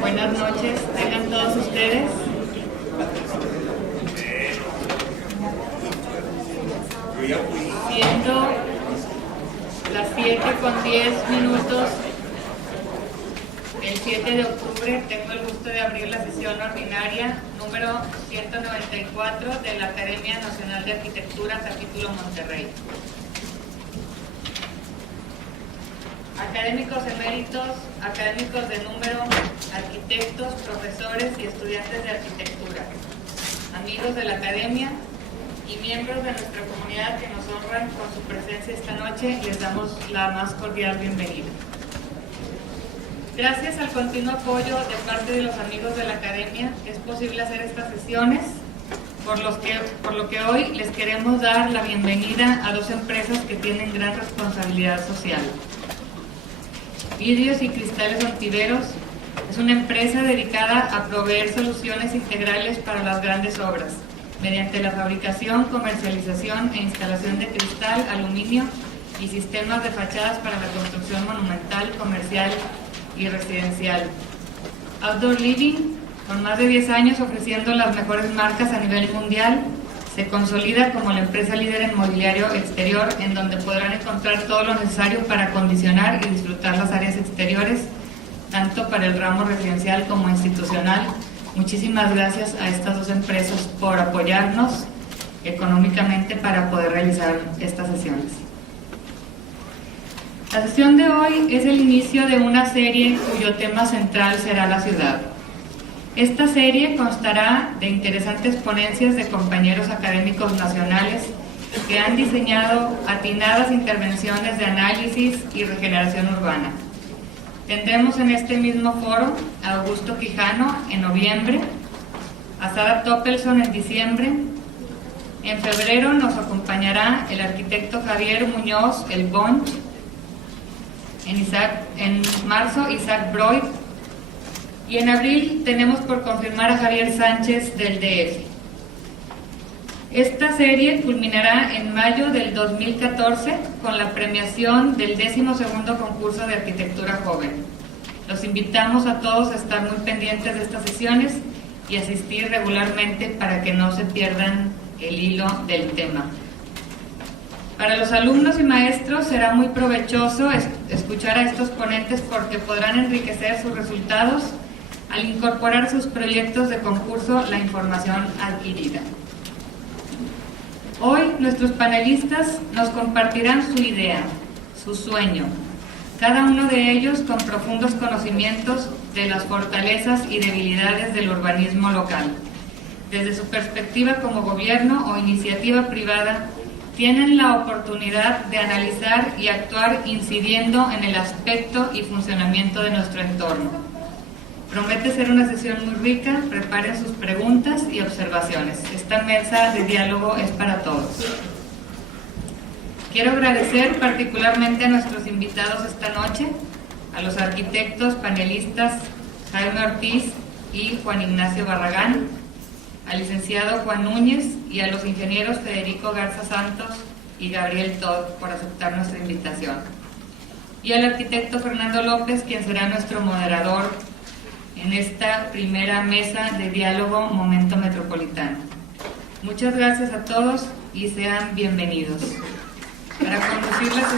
Buenas noches, tengan todos ustedes. Siendo las 7:10, el 7 de octubre, tengo el gusto de abrir la sesión ordinaria número 194 de la Academia Nacional de Arquitectura, capítulo Monterrey. Académicos eméritos, académicos de número, arquitectos, profesores y estudiantes de arquitectura, amigos de la academia y miembros de nuestra comunidad que nos honran con su presencia esta noche, les damos la más cordial bienvenida. Gracias al continuo apoyo de parte de los amigos de la academia es posible hacer estas sesiones, por lo que hoy les queremos dar la bienvenida a dos empresas que tienen gran responsabilidad social. Vidrios y Cristales Ontiveros es una empresa dedicada a proveer soluciones integrales para las grandes obras, mediante la fabricación, comercialización e instalación de cristal, aluminio y sistemas de fachadas para la construcción monumental, comercial y residencial. Outdoor Living, con más de 10 años ofreciendo las mejores marcas a nivel mundial, se consolida como la empresa líder en mobiliario exterior, en donde podrán encontrar todo lo necesario para acondicionar y disfrutar las áreas exteriores, tanto para el ramo residencial como institucional. Muchísimas gracias a estas dos empresas por apoyarnos económicamente para poder realizar estas sesiones. La sesión de hoy es el inicio de una serie cuyo tema central será la ciudad. Esta serie constará de interesantes ponencias de compañeros académicos nacionales que han diseñado atinadas intervenciones de análisis y regeneración urbana. Tendremos en este mismo foro a Augusto Quijano en noviembre, a Sara Toppelson en diciembre. En febrero nos acompañará el arquitecto Javier Muñoz El Bonch. En marzo, Isaac Broid. Y en abril tenemos por confirmar a Javier Sánchez del DF. Esta serie culminará en mayo del 2014 con la premiación del 12º concurso de arquitectura joven. Los invitamos a todos a estar muy pendientes de estas sesiones y asistir regularmente para que no se pierdan el hilo del tema. Para los alumnos y maestros será muy provechoso escuchar a estos ponentes porque podrán enriquecer sus resultados al incorporar sus proyectos de concurso la información adquirida. Hoy nuestros panelistas nos compartirán su idea, su sueño, cada uno de ellos con profundos conocimientos de las fortalezas y debilidades del urbanismo local. Desde su perspectiva como gobierno o iniciativa privada, tienen la oportunidad de analizar y actuar incidiendo en el aspecto y funcionamiento de nuestro entorno. Promete ser una sesión muy rica, preparen sus preguntas y observaciones. Esta mesa de diálogo es para todos. Quiero agradecer particularmente a nuestros invitados esta noche, a los arquitectos panelistas Jaime Ortiz y Juan Ignacio Barragán, al licenciado Juan Núñez y a los ingenieros Federico Garza Santos y Gabriel Todd por aceptar nuestra invitación. Y al arquitecto Fernando López, quien será nuestro moderador en esta primera mesa de diálogo Momento Metropolitano. Muchas gracias a todos y sean bienvenidos. Para conducir la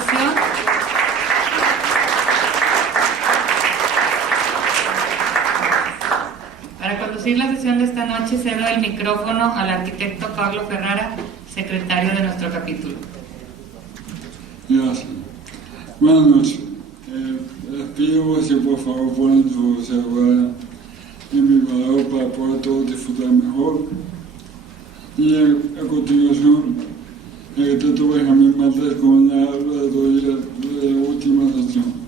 sesión, de esta noche cedo el micrófono al arquitecto Pablo Ferrara, secretario de nuestro capítulo. Gracias. Buenas noches. Les pido que por favor ponen su celular en vibrador para poder todos disfrutar mejor. Y a continuación, el arquitecto Benjamín Márquez con una doy la última sesión.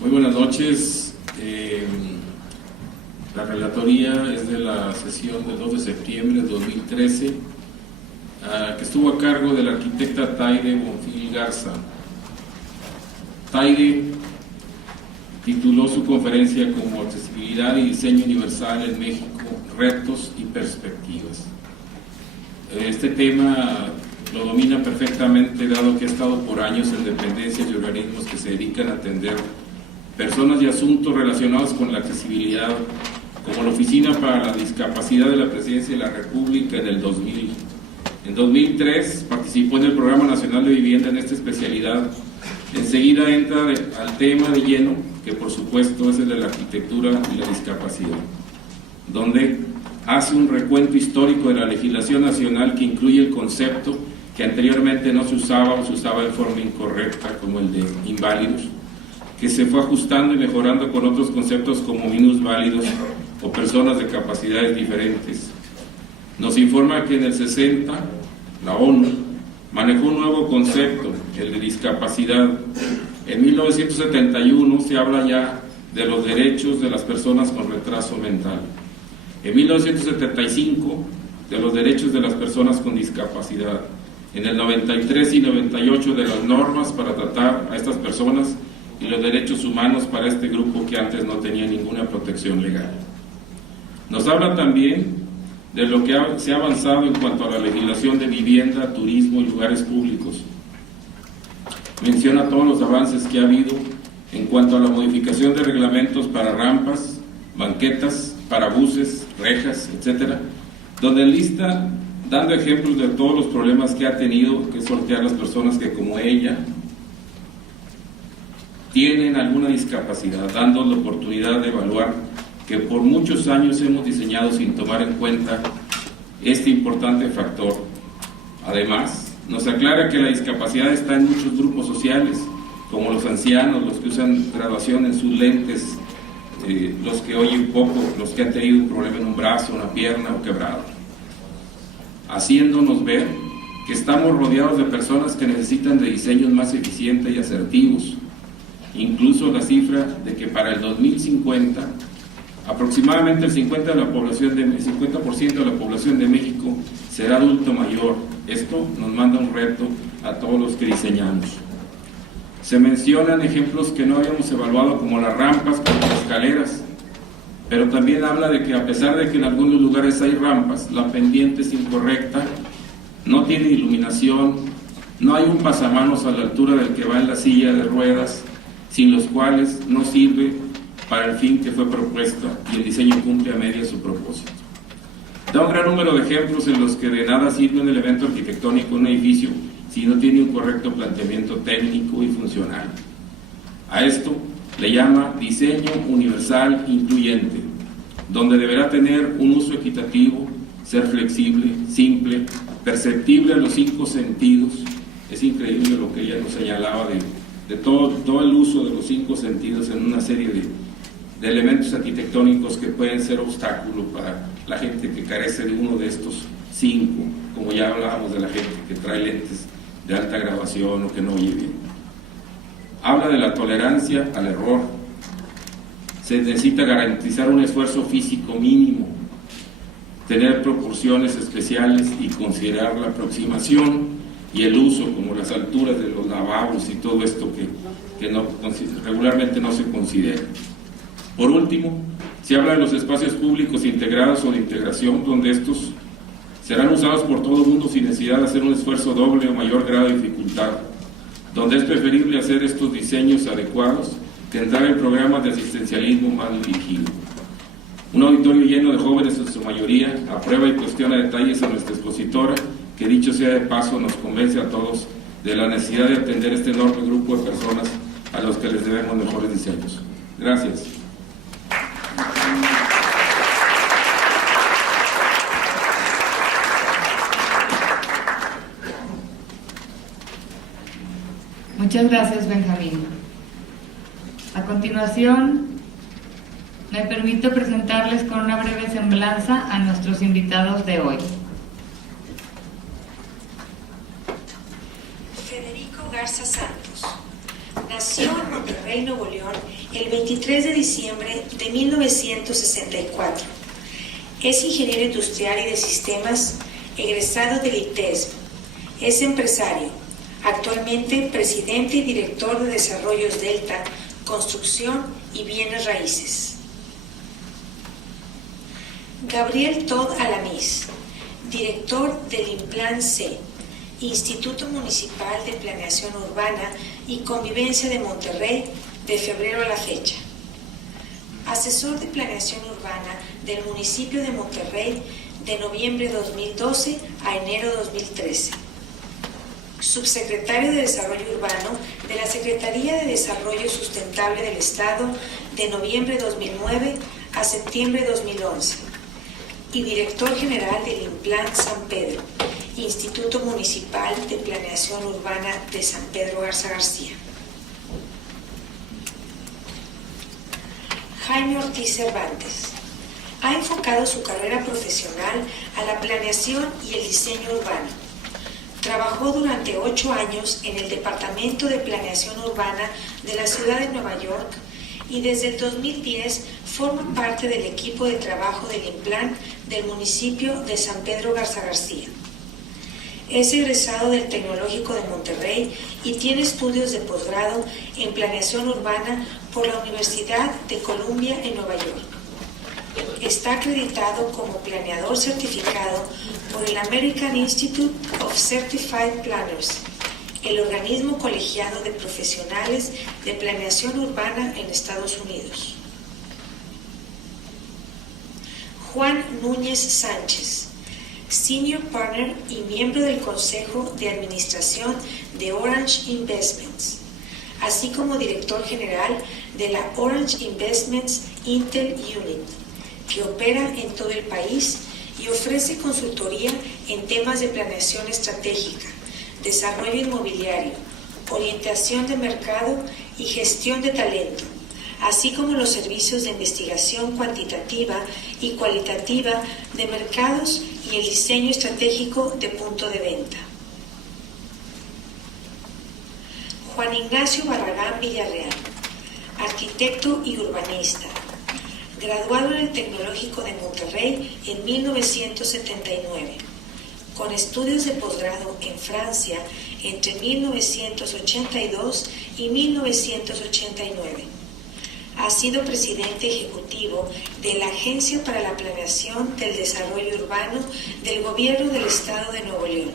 Muy buenas noches. La relatoría es de la sesión del 2 de septiembre de 2013, que estuvo a cargo de la arquitecta Taire Bonfil Garza. Taire tituló su conferencia como Accesibilidad y Diseño Universal en México, Retos y Perspectivas. Este tema lo domina perfectamente, dado que ha estado por años en dependencias y organismos que se dedican a atender personas y asuntos relacionados con la accesibilidad, como la Oficina para la Discapacidad de la Presidencia de la República en el 2000. En 2003 participó en el Programa Nacional de Vivienda en esta especialidad. Enseguida entra al tema de lleno, que por supuesto es el de la arquitectura y la discapacidad, donde hace un recuento histórico de la legislación nacional que incluye el concepto que anteriormente no se usaba o se usaba de forma incorrecta, como el de inválidos, que se fue ajustando y mejorando con otros conceptos como minusválidos o personas de capacidades diferentes. Nos informa que en el 60 la ONU manejó un nuevo concepto, el de discapacidad. En 1971 se habla ya de los derechos de las personas con retraso mental. En 1975 de los derechos de las personas con discapacidad. En el 93 y 98 de las normas para tratar a estas personas y los derechos humanos para este grupo que antes no tenía ninguna protección legal. Nos habla también de lo que se ha avanzado en cuanto a la legislación de vivienda, turismo y lugares públicos. Menciona todos los avances que ha habido en cuanto a la modificación de reglamentos para rampas, banquetas, para buses, rejas, etcétera, donde lista dando ejemplos de todos los problemas que ha tenido que sortear las personas que, como ella, tienen alguna discapacidad, dando la oportunidad de evaluar que por muchos años hemos diseñado sin tomar en cuenta este importante factor. Además, nos aclara que la discapacidad está en muchos grupos sociales, como los ancianos, los que usan graduación en sus lentes, los que oyen poco, los que han tenido un problema en un brazo, una pierna o quebrado, haciéndonos ver que estamos rodeados de personas que necesitan de diseños más eficientes y asertivos. Incluso la cifra de que para el 2050 aproximadamente el 50% de la población de México será adulto mayor. Esto nos manda un reto a todos los que diseñamos. Se mencionan ejemplos que no habíamos evaluado, como las rampas, como las escaleras, pero también habla de que a pesar de que en algunos lugares hay rampas, la pendiente es incorrecta, no tiene iluminación, no hay un pasamanos a la altura del que va en la silla de ruedas, sin los cuales no sirve para el fin que fue propuesto y el diseño cumple a media su propósito. Da un gran número de ejemplos en los que de nada sirve un elemento arquitectónico en un edificio si no tiene un correcto planteamiento técnico y funcional. A esto le llama diseño universal incluyente, donde deberá tener un uso equitativo, ser flexible, simple, perceptible a los 5 sentidos. Es increíble lo que ella nos señalaba de todo el uso de los 5 sentidos en una serie de elementos arquitectónicos que pueden ser obstáculo para la gente que carece de uno de estos 5, como ya hablábamos de la gente que trae lentes de alta graduación o que no oye bien. Habla de la tolerancia al error. Se necesita garantizar un esfuerzo físico mínimo, tener proporciones especiales y considerar la aproximación y el uso, como las alturas de los lavabos y todo esto que regularmente no se considera. Por último, se habla de los espacios públicos integrados o de integración, donde estos serán usados por todo el mundo sin necesidad de hacer un esfuerzo doble o mayor grado de dificultad, donde es preferible hacer estos diseños adecuados que entrar en programas de asistencialismo mal dirigido. Un auditorio lleno de jóvenes en su mayoría aprueba y cuestiona detalles a nuestra expositora, que dicho sea de paso nos convence a todos de la necesidad de atender este enorme grupo de personas a los que les debemos mejores diseños. Gracias. Muchas gracias, Benjamín. A continuación, me permito presentarles con una breve semblanza a nuestros invitados de hoy. Federico Garza Santos nació Nació en Monterrey, Nuevo León, el 23 de diciembre de 1964. Es ingeniero industrial y de sistemas, egresado del ITESM. Es empresario, actualmente presidente y director de Desarrollos Delta, Construcción y Bienes Raíces. Gabriel Todd Alamis, director del INPLAN C, Instituto Municipal de Planeación Urbana y Convivencia de Monterrey, de febrero a la fecha. Asesor de Planeación Urbana del municipio de Monterrey de noviembre 2012 a enero 2013. Subsecretario de Desarrollo Urbano de la Secretaría de Desarrollo Sustentable del Estado de noviembre 2009 a septiembre 2011. Y director general del INPLAN San Pedro, Instituto Municipal de Planeación Urbana de San Pedro Garza García. Jaime Ortiz Cervantes ha enfocado su carrera profesional a la planeación y el diseño urbano. Trabajó durante 8 años en el Departamento de Planeación Urbana de la ciudad de Nueva York y desde el 2010 forma parte del equipo de trabajo del INPLAN del municipio de San Pedro Garza García. Es egresado del Tecnológico de Monterrey y tiene estudios de posgrado en planeación urbana por la Universidad de Columbia en Nueva York. Está acreditado como planeador certificado por el American Institute of Certified Planners, el organismo colegiado de profesionales de planeación urbana en Estados Unidos. Juan Núñez Sánchez, Senior Partner y miembro del Consejo de Administración de Orange Investments, así como director general de la Orange Investments Intel Unit, que opera en todo el país y ofrece consultoría en temas de planeación estratégica, desarrollo inmobiliario, orientación de mercado y gestión de talento, así como los servicios de investigación cuantitativa y cualitativa de mercados y el diseño estratégico de punto de venta. Juan Ignacio Barragán Villarreal, arquitecto y urbanista, graduado en el Tecnológico de Monterrey en 1979, con estudios de posgrado en Francia entre 1982 y 1989. Ha sido presidente ejecutivo de la Agencia para la Planeación del Desarrollo Urbano del Gobierno del Estado de Nuevo León,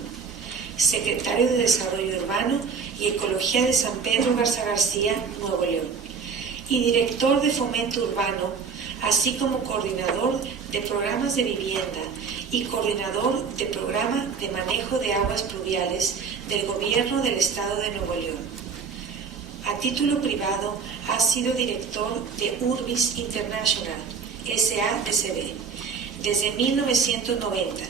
secretario de Desarrollo Urbano y Ecología de San Pedro Garza García, Nuevo León, y director de Fomento Urbano, así como coordinador de programas de vivienda y coordinador de programa de manejo de aguas pluviales del Gobierno del Estado de Nuevo León. A título privado, ha sido director de Urbis International, SADCB, desde 1990,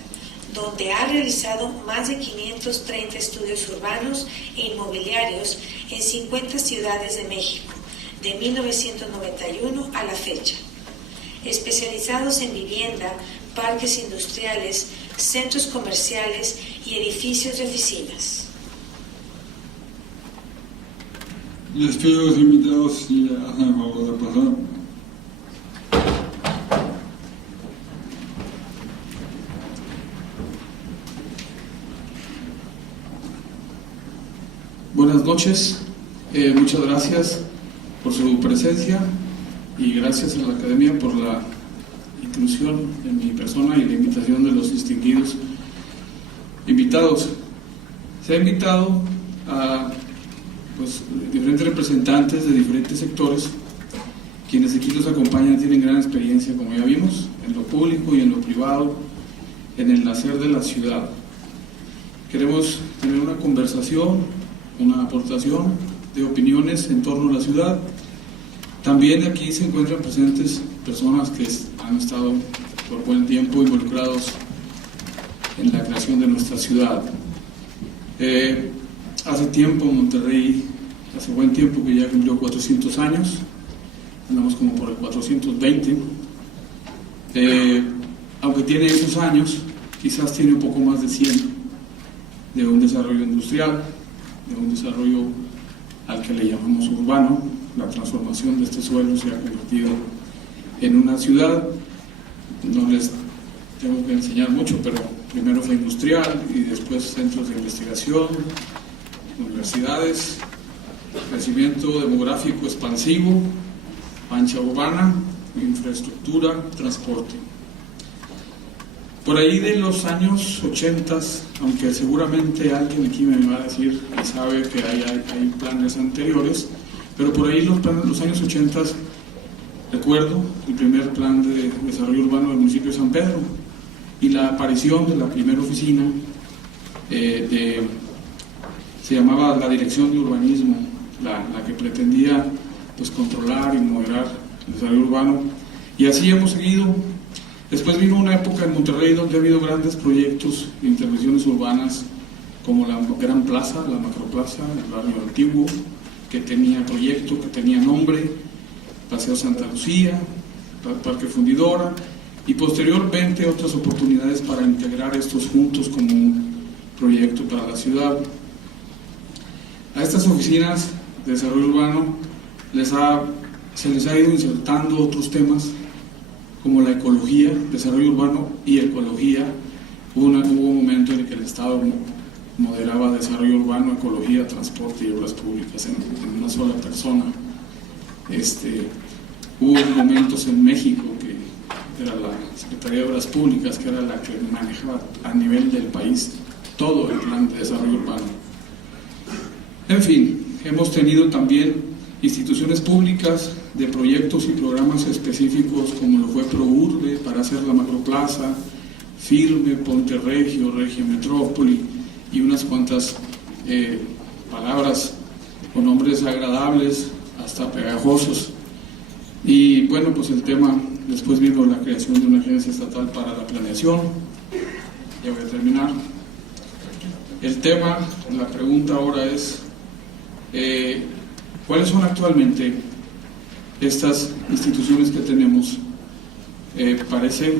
donde ha realizado más de 530 estudios urbanos e inmobiliarios en 50 ciudades de México, de 1991 a la fecha, especializados en vivienda, parques industriales, centros comerciales y edificios de oficinas. Les pido a los invitados si hacen el favor de pasar. Buenas noches, muchas gracias por su presencia y gracias a la Academia por la inclusión en mi persona y la invitación de los distinguidos invitados. Se ha invitado a diferentes representantes de diferentes sectores, quienes aquí nos acompañan tienen gran experiencia, como ya vimos, en lo público y en lo privado, en el nacer de la ciudad. Queremos tener una conversación, una aportación de opiniones en torno a la ciudad. También aquí se encuentran presentes personas que han estado por buen tiempo involucrados en la creación de nuestra ciudad. Hace tiempo Monterrey, hace buen tiempo que ya cumplió 400 años, andamos como por el 420, aunque tiene esos años, quizás tiene un poco más de 100 de un desarrollo industrial, de un desarrollo al que le llamamos urbano. La transformación de este suelo se ha convertido en una ciudad. No les tengo que enseñar mucho, pero primero fue industrial y después centros de investigación, universidades, crecimiento demográfico expansivo, mancha urbana, infraestructura, transporte. Por ahí de los años 80, aunque seguramente alguien aquí me va a decir y sabe que hay planes anteriores, pero por ahí los años 80 recuerdo el primer plan de desarrollo urbano del municipio de San Pedro y la aparición de la primera oficina se llamaba la Dirección de Urbanismo, la que pretendía pues controlar y moderar el desarrollo urbano, y así hemos seguido. Después vino una época en Monterrey donde ha habido grandes proyectos de intervenciones urbanas como la Gran Plaza, la Macroplaza, el barrio antiguo, que tenía proyecto, que tenía nombre, Paseo Santa Lucía, Parque Fundidora, y posteriormente otras oportunidades para integrar estos juntos como un proyecto para la ciudad. A estas oficinas de desarrollo urbano se les ha ido insertando otros temas como la ecología, desarrollo urbano y ecología. Hubo un momento en el que el Estado moderaba desarrollo urbano, ecología, transporte y obras públicas en una sola persona. Hubo momentos en México que era la Secretaría de Obras Públicas, que era la que manejaba a nivel del país todo el plan de desarrollo urbano. En fin, hemos tenido también instituciones públicas de proyectos y programas específicos como lo fue ProUrbe para hacer la Macroplaza, Firme, Ponte Regio, Regia Metrópoli y unas cuantas palabras con nombres agradables hasta pegajosos. Y bueno, pues el tema, después vino la creación de una agencia estatal para la planeación. Ya voy a terminar. El tema, la pregunta ahora es ¿cuáles son actualmente estas instituciones que tenemos? Parece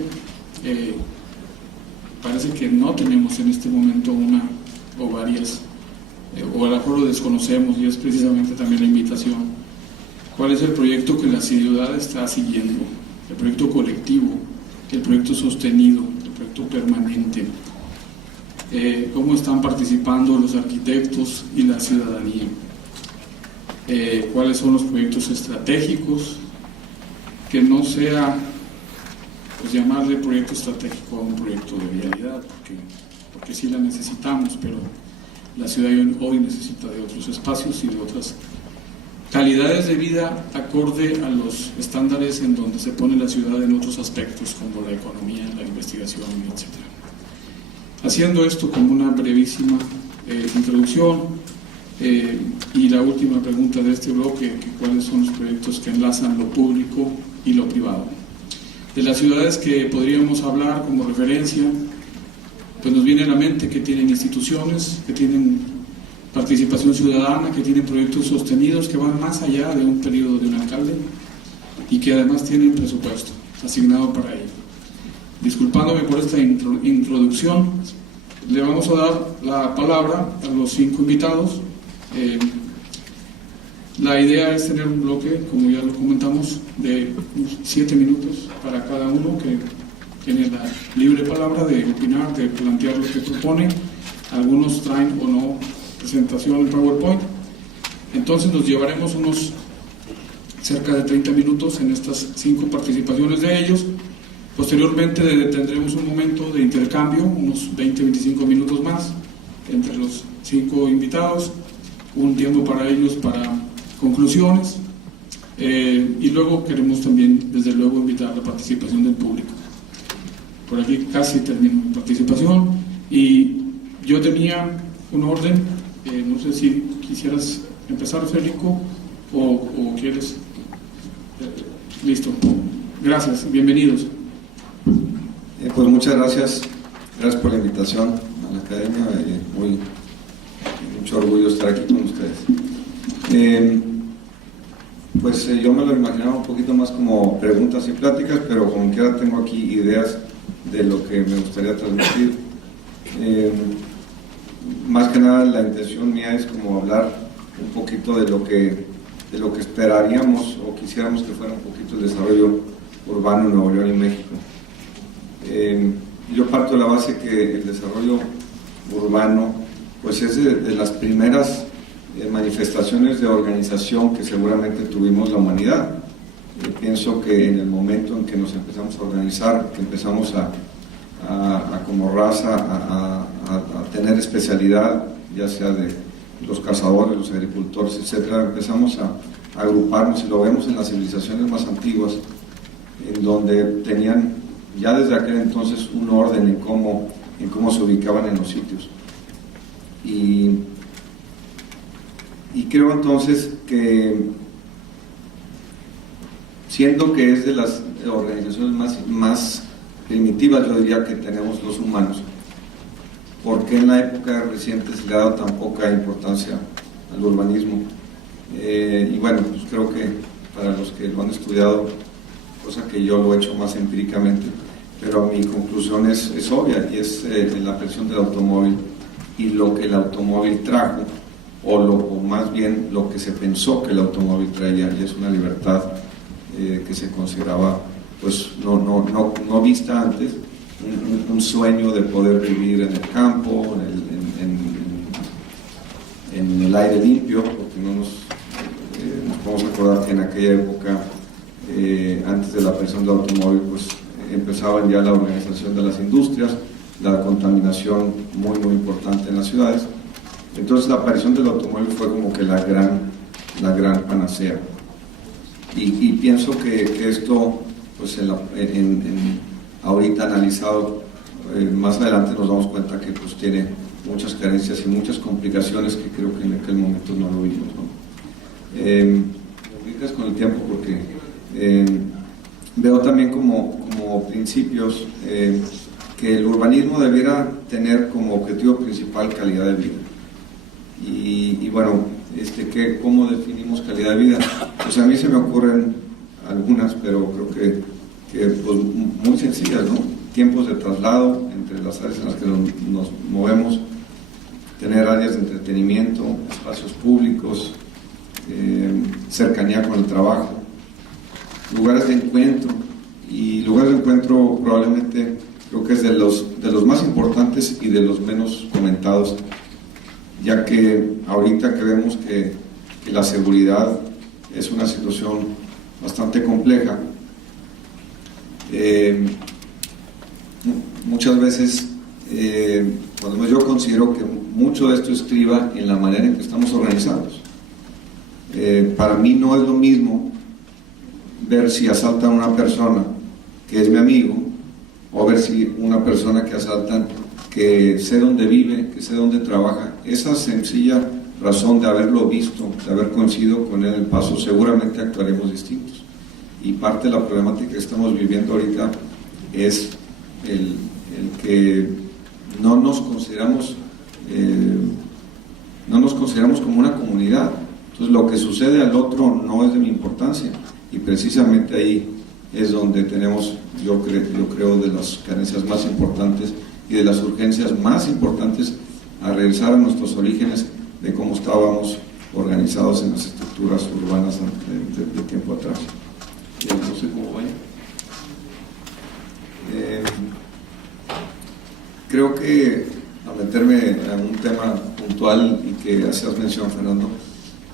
que no tenemos en este momento una o varias, o a lo mejor lo desconocemos, y es precisamente también la invitación. ¿Cuál es el proyecto que la ciudad está siguiendo? El proyecto colectivo, el proyecto sostenido, el proyecto permanente. ¿Cómo están participando los arquitectos y la ciudadanía? ¿Cuáles son los proyectos estratégicos? Que no sea pues llamarle proyecto estratégico a un proyecto de vialidad, porque sí la necesitamos, pero la ciudad hoy necesita de otros espacios y de otras calidades de vida acorde a los estándares en donde se pone la ciudad en otros aspectos como la economía, la investigación, etc. Haciendo esto como una brevísima introducción, y la última pregunta de este bloque, ¿cuáles son los proyectos que enlazan lo público y lo privado? De las ciudades que podríamos hablar como referencia, pues nos viene a la mente que tienen instituciones, que tienen participación ciudadana, que tienen proyectos sostenidos que van más allá de un periodo de un alcalde y que además tienen presupuesto asignado para ello. Disculpándome por esta introducción, le vamos a dar la palabra a los 5 invitados. La idea es tener un bloque, como ya lo comentamos, de 7 minutos para cada uno, que tiene la libre palabra de opinar, de plantear lo que propone. Algunos traen o no presentación en PowerPoint. Entonces nos llevaremos unos cerca de 30 minutos en estas 5 participaciones de ellos. Posteriormente tendremos un momento de intercambio, unos 20-25 minutos más entre los 5 invitados, un tiempo para ellos para conclusiones, y luego queremos también, desde luego, invitar la participación del público. Por aquí casi termino mi participación y yo tenía un orden, no sé si quisieras empezar, Federico, o quieres. Listo. Gracias, bienvenidos. Pues muchas gracias por la invitación a la academia, mucho orgullo estar aquí con ustedes. Yo me lo imaginaba un poquito más como preguntas y pláticas, pero como quiera tengo aquí ideas de lo que me gustaría transmitir. Más que nada la intención mía es como hablar un poquito de lo que esperaríamos o quisiéramos que fuera un poquito el desarrollo urbano en Nuevo León y México. Yo parto de la base que el desarrollo urbano pues es de las primeras manifestaciones de organización que seguramente tuvimos la humanidad. Pienso que en el momento en que nos empezamos a organizar, que empezamos a como raza a tener especialidad, ya sea de los cazadores, los agricultores, etcétera, empezamos a agruparnos, y lo vemos en las civilizaciones más antiguas, en donde tenían ya desde aquel entonces un orden en cómo se ubicaban en los sitios. Y creo entonces que, siendo que es de las organizaciones más primitivas, yo diría, que tenemos los humanos, ¿por qué en la época reciente se le ha dado tan poca importancia al urbanismo? Y bueno, pues creo que para los que lo han estudiado, cosa que yo lo he hecho más empíricamente, pero mi conclusión es obvia, y es la aparición del automóvil y lo que el automóvil trajo, o más bien lo que se pensó que el automóvil traía, y es una libertad que se consideraba pues no vista antes, un sueño de poder vivir en el campo, en el aire limpio, porque nos podemos acordar que en aquella época, antes de la aparición del automóvil, pues empezaban ya la organización de las industrias, la contaminación muy importante en las ciudades. Entonces la aparición del automóvil fue como que la gran panacea. Y pienso que esto, pues ahorita analizado, más adelante nos damos cuenta que pues tiene muchas carencias y muchas complicaciones que creo que en aquel momento no lo vimos, ¿no? Me ubicas con el tiempo porque veo también como principios que el urbanismo debiera tener como objetivo principal calidad de vida. Y bueno, ¿cómo definimos calidad de vida? Pues a mí se me ocurren algunas, pero creo que pues, muy sencillas, ¿no? Tiempos de traslado entre las áreas en las que nos movemos, tener áreas de entretenimiento, espacios públicos, cercanía con el trabajo, lugares de encuentro. Y lugares de encuentro probablemente creo que es de los más importantes y de los menos comentados, ya que ahorita que vemos que la seguridad es una situación bastante compleja, muchas veces cuando yo considero que mucho de esto estriba en la manera en que estamos organizados. Para mí no es lo mismo ver si asaltan a una persona que es mi amigo, o ver si una persona que asaltan que sé dónde vive, que sé dónde trabaja. Esa sencilla razón de haberlo visto, de haber coincidido con él en el paso, seguramente actuaremos distintos. Y parte de la problemática que estamos viviendo ahorita es el que no nos consideramos como una comunidad. Entonces lo que sucede al otro no es de mi importancia, y precisamente ahí es donde tenemos, yo creo, de las carencias más importantes y de las urgencias más importantes a regresar a nuestros orígenes de cómo estábamos organizados en las estructuras urbanas de tiempo atrás. No sé cómo vaya. Creo que, a meterme en un tema puntual y que hacías mención, Fernando,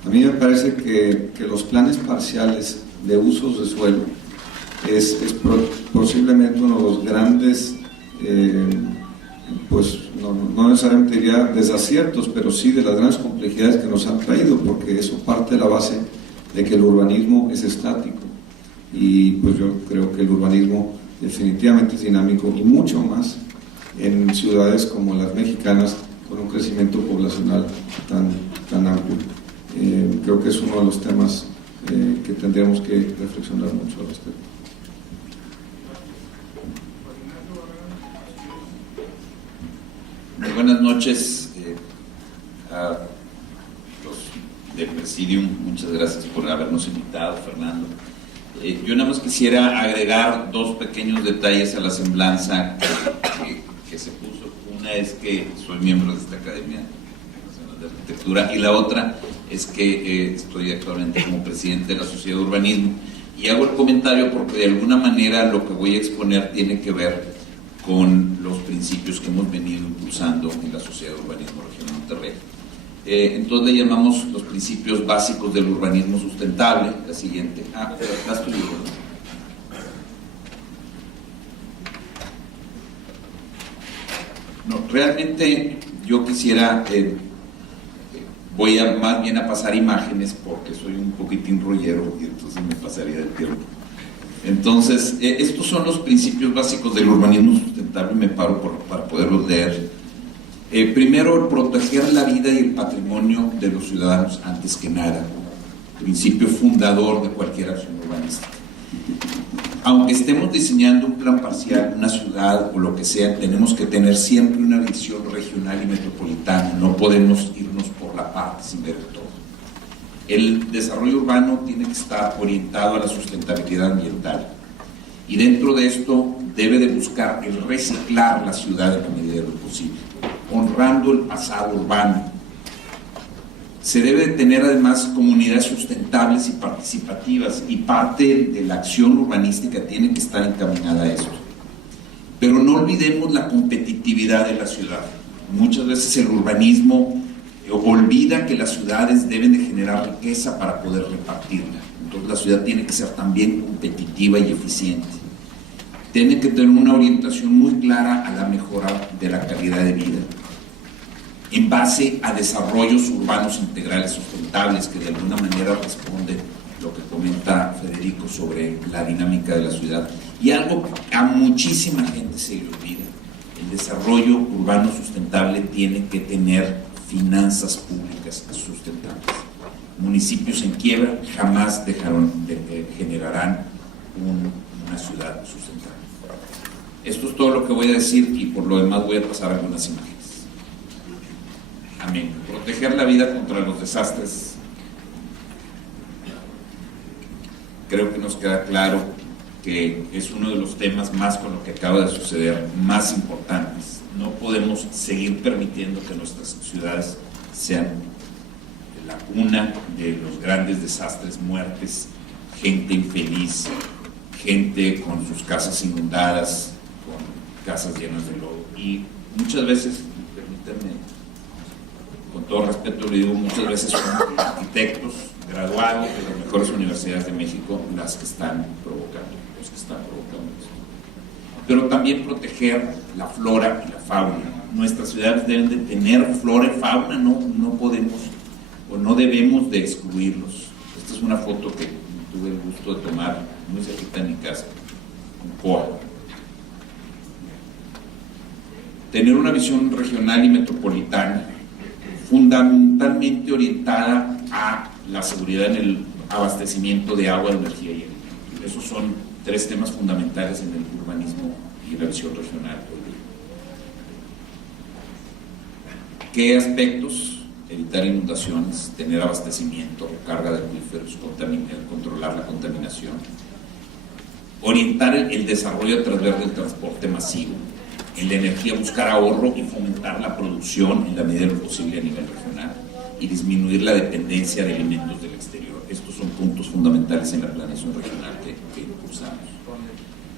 a mí me parece que los planes parciales de usos de suelo es posiblemente uno de los grandes, pues no necesariamente diría desaciertos, pero sí de las grandes complejidades que nos han traído, porque eso parte de la base de que el urbanismo es estático, y pues yo creo que el urbanismo definitivamente es dinámico, y mucho más en ciudades como las mexicanas, con un crecimiento poblacional tan amplio. Creo que es uno de los temas que tendríamos que reflexionar mucho al respecto. Muy buenas noches a los del Presidium. Muchas gracias por habernos invitado, Fernando. Yo nada más quisiera agregar dos pequeños detalles a la semblanza que se puso. Una es que soy miembro de esta Academia Nacional de arquitectura, y la otra es que estoy actualmente como presidente de la Sociedad de Urbanismo. Y hago el comentario porque de alguna manera lo que voy a exponer tiene que ver con los principios que hemos venido impulsando en la Sociedad de Urbanismo Regional Monterrey. Entonces le llamamos los principios básicos del urbanismo sustentable. La siguiente. Acá estoy yo. No, realmente yo quisiera, voy a más bien a pasar imágenes porque soy un poquitín rollero y entonces me pasaría del tiempo. Entonces, estos son los principios básicos del urbanismo sustentable, me paro para poderlos leer. Primero, proteger la vida y el patrimonio de los ciudadanos antes que nada, principio fundador de cualquier acción urbanística. Aunque estemos diseñando un plan parcial, una ciudad o lo que sea, tenemos que tener siempre una visión regional y metropolitana, no podemos irnos por la parte sin ver el todo. El desarrollo urbano tiene que estar orientado a la sustentabilidad ambiental y dentro de esto debe de buscar el reciclar la ciudad en la medida de lo posible, honrando el pasado urbano. Se debe de tener además comunidades sustentables y participativas y parte de la acción urbanística tiene que estar encaminada a esto. Pero no olvidemos la competitividad de la ciudad. Muchas veces el urbanismo olvida que las ciudades deben de generar riqueza para poder repartirla. Entonces la ciudad tiene que ser también competitiva y eficiente. Tiene que tener una orientación muy clara a la mejora de la calidad de vida, en base a desarrollos urbanos integrales sustentables que de alguna manera responden lo que comenta Federico sobre la dinámica de la ciudad. Y algo que a muchísima gente se le olvida, el desarrollo urbano sustentable tiene que tener finanzas públicas sustentables. Municipios en quiebra jamás generarán una ciudad sustentable. Esto es todo lo que voy a decir y por lo demás voy a pasar algunas imágenes. Amén. Proteger la vida contra los desastres. Creo que nos queda claro que es uno de los temas más con lo que acaba de suceder más importantes. No podemos seguir permitiendo que nuestras ciudades sean la cuna de los grandes desastres, muertes, gente infeliz, gente con sus casas inundadas, con casas llenas de lodo. Y muchas veces, permítanme, con todo respeto le digo, muchas veces son arquitectos graduados de las mejores universidades de México los que están provocando esto. Pero también proteger la flora y la fauna. Nuestras ciudades deben de tener flora y fauna, no podemos o no debemos de excluirlos. Esta es una foto que tuve el gusto de tomar muy cerquita de mi casa, en Coa. Tener una visión regional y metropolitana fundamentalmente orientada a la seguridad en el abastecimiento de agua, energía y alimento. Esos son tres temas fundamentales en el urbanismo y la visión regional. ¿Qué aspectos? Evitar inundaciones, tener abastecimiento, carga de acuíferos, controlar la contaminación. Orientar el desarrollo a través del transporte masivo. En la energía buscar ahorro y fomentar la producción en la medida de lo posible a nivel regional y disminuir la dependencia de alimentos del exterior. Estos son puntos fundamentales en la planeación regional que impulsamos.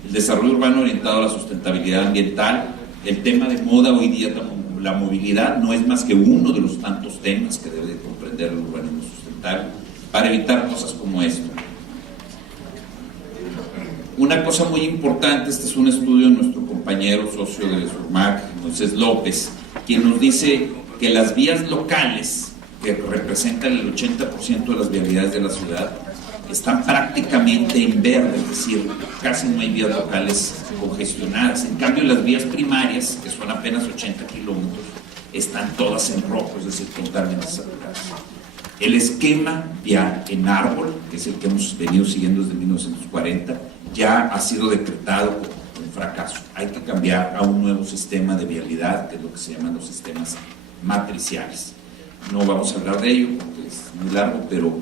El desarrollo urbano orientado a la sustentabilidad ambiental. El tema de moda hoy día, la movilidad, no es más que uno de los tantos temas que debe de comprender el urbanismo sustentable para evitar cosas como esto. Una cosa muy importante, este es un estudio de nuestro compañero socio de SURMAC, Moisés López, quien nos dice que las vías locales, que representan el 80% de las vialidades de la ciudad, están prácticamente en verde, es decir, casi no hay vías locales congestionadas. En cambio, las vías primarias, que son apenas 80 kilómetros, están todas en rojo, es decir, totalmente saturadas. El esquema vial en árbol, que es el que hemos venido siguiendo desde 1940, ya ha sido decretado como un fracaso. Hay que cambiar a un nuevo sistema de vialidad, que es lo que se llaman los sistemas matriciales. No vamos a hablar de ello porque es muy largo, pero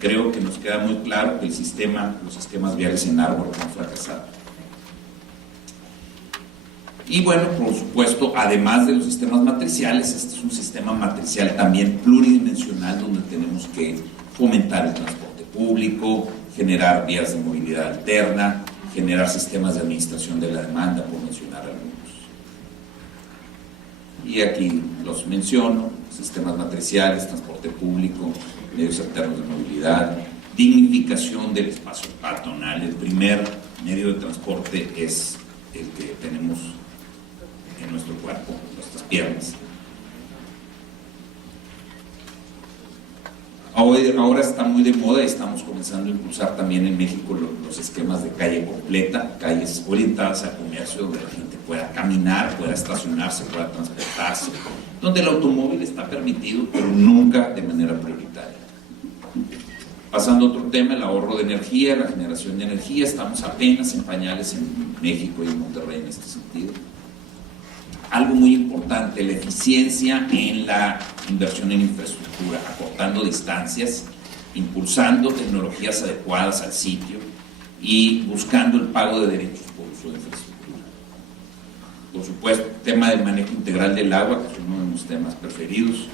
creo que nos queda muy claro que los esquemas viales en árbol han fracasado. Y bueno, por supuesto, además de los sistemas matriciales, este es un sistema matricial también pluridimensional donde tenemos que fomentar el transporte público, generar vías de movilidad alterna, generar sistemas de administración de la demanda, por mencionar algunos. Y aquí los menciono: sistemas matriciales, transporte público, medios alternos de movilidad, dignificación del espacio peatonal. El primer medio de transporte es el que tenemos en nuestro cuerpo, nuestras piernas. Ahora está muy de moda y estamos comenzando a impulsar también en México los esquemas de calle completa, calles orientadas al comercio, donde la gente pueda caminar, pueda estacionarse, pueda transportarse, donde el automóvil está permitido, pero nunca de manera prioritaria. Pasando a otro tema, el ahorro de energía, la generación de energía. Estamos apenas en pañales en México y en Monterrey en este sentido. Algo muy importante, la eficiencia en la inversión en infraestructura, acortando distancias, impulsando tecnologías adecuadas al sitio y buscando el pago de derechos por uso de infraestructura. Por supuesto, el tema del manejo integral del agua, que es uno de mis temas preferidos.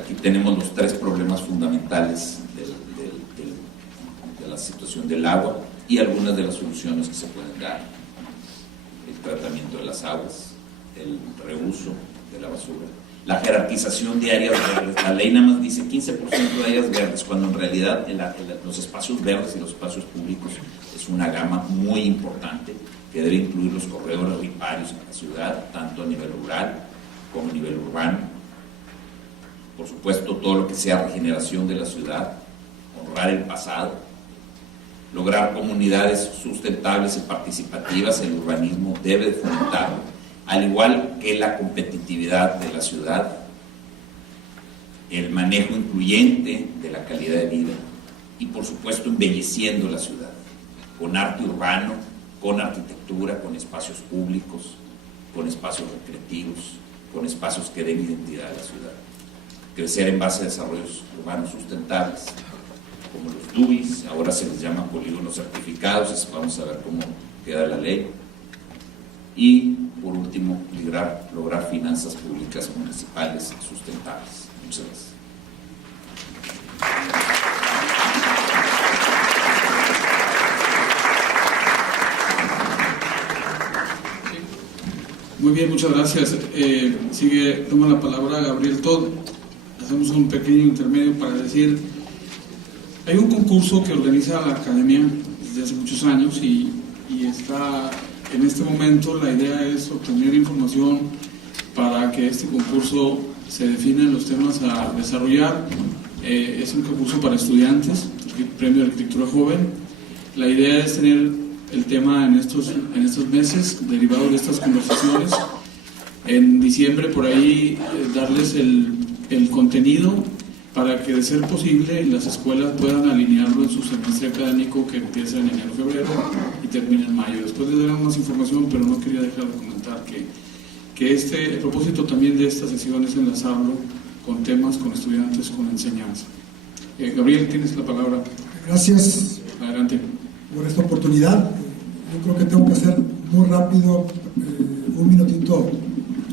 Aquí tenemos los 3 problemas fundamentales de la situación del agua y algunas de las soluciones que se pueden dar: el tratamiento de las aguas, el reuso de la basura, la jerarquización de áreas verdes. La ley nada más dice 15% de áreas verdes, cuando en realidad los espacios verdes y los espacios públicos es una gama muy importante que debe incluir los corredores riparios en la ciudad, tanto a nivel rural como a nivel urbano. Por supuesto, todo lo que sea regeneración de la ciudad, honrar el pasado, lograr comunidades sustentables y participativas. El urbanismo debe fomentarlo, al igual que la competitividad de la ciudad, el manejo incluyente de la calidad de vida y, por supuesto, embelleciendo la ciudad con arte urbano, con arquitectura, con espacios públicos, con espacios recreativos, con espacios que den identidad a la ciudad. Crecer en base a desarrollos urbanos sustentables, como los DUIs, ahora se les llama polígonos certificados. Vamos a ver cómo queda la ley. Y, por último, lograr finanzas públicas municipales sustentables. Muchas gracias. Muy bien, muchas gracias. Toma la palabra Gabriel Todd. Hacemos un pequeño intermedio para decir: hay un concurso que organiza la Academia desde hace muchos años y está en este momento. La idea es obtener información para que este concurso se definan los temas a desarrollar. Es un concurso para estudiantes, el Premio de Arquitectura Joven. La idea es tener el tema en estos meses, derivado de estas conversaciones. En diciembre, por ahí, darles el contenido para que, de ser posible, las escuelas puedan alinearlo en su semestre académico, que empieza en enero-febrero y termina en mayo. Después les darán más información, pero no quería dejar de comentar que el propósito también de esta sesión es enlazarlo con temas, con estudiantes, con enseñanza. Gabriel, tienes la palabra. Gracias. Adelante. Por esta oportunidad. Yo creo que tengo que hacer muy rápido, un minutito,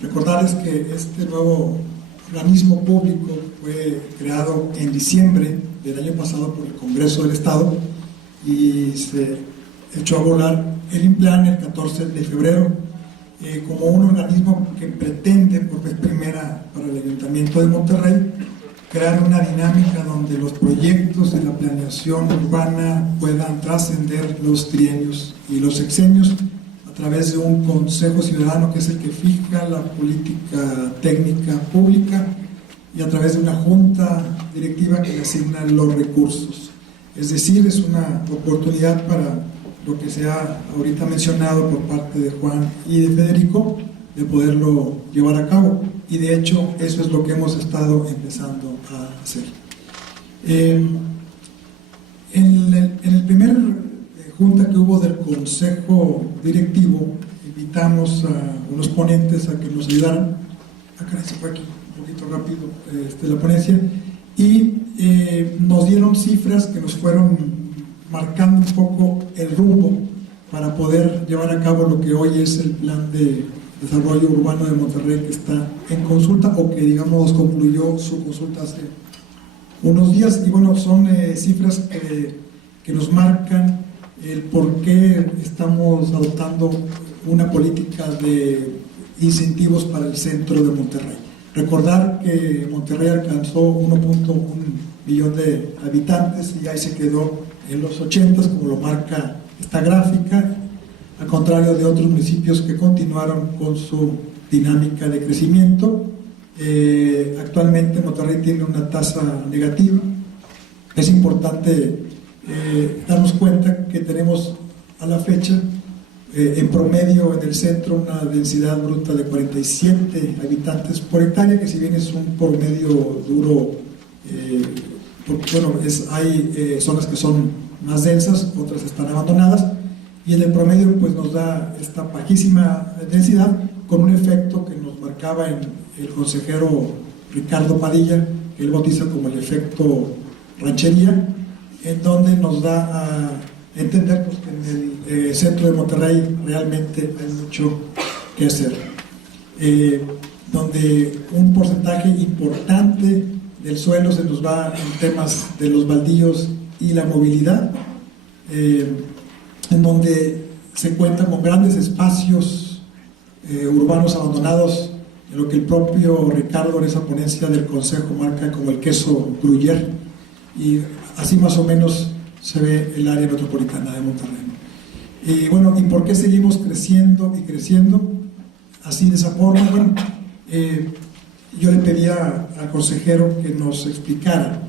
recordarles que este nuevo organismo público fue creado en diciembre del año pasado por el Congreso del Estado y se echó a volar el INPLAN el 14 de febrero como un organismo que pretende, por vez primera para el Ayuntamiento de Monterrey, crear una dinámica donde los proyectos de la planeación urbana puedan trascender los trienios y los sexenios a través de un Consejo Ciudadano que es el que fija la política técnica pública y a través de una junta directiva que le asigna los recursos. Es decir, es una oportunidad para lo que se ha ahorita mencionado por parte de Juan y de Federico, de poderlo llevar a cabo. Y de hecho, eso es lo que hemos estado empezando a hacer. En el primer junta que hubo del Consejo Directivo, invitamos a unos ponentes a que nos ayudaran. Se fue aquí un poquito rápido la ponencia, y nos dieron cifras que nos fueron marcando un poco el rumbo para poder llevar a cabo lo que hoy es el plan de Desarrollo Urbano de Monterrey, que está en consulta o que, digamos, concluyó su consulta hace unos días. Y bueno, son cifras que nos marcan el por qué estamos adoptando una política de incentivos para el centro de Monterrey. Recordar que Monterrey alcanzó 1.1 millón de habitantes y ahí se quedó en los 80, como lo marca esta gráfica, al contrario de otros municipios que continuaron con su dinámica de crecimiento. Actualmente Monterrey tiene una tasa negativa. Es importante darnos cuenta que tenemos a la fecha en promedio en el centro una densidad bruta de 47 habitantes por hectárea, que si bien es un promedio duro, porque bueno, hay zonas que son más densas, otras están abandonadas, y en el promedio pues nos da esta bajísima densidad, con un efecto que nos marcaba en el consejero Ricardo Padilla, que él bautiza como el efecto ranchería, en donde nos da a entender pues, que en el centro de Monterrey realmente hay mucho que hacer, donde un porcentaje importante del suelo se nos va en temas de los baldíos y la movilidad, en donde se cuentan con grandes espacios urbanos abandonados, en lo que el propio Ricardo en esa ponencia del Consejo marca como el queso Gruyère, y así más o menos se ve el área metropolitana de Monterrey. Y bueno, ¿y por qué seguimos creciendo y creciendo así de esa forma? Bueno, yo le pedía al consejero que nos explicara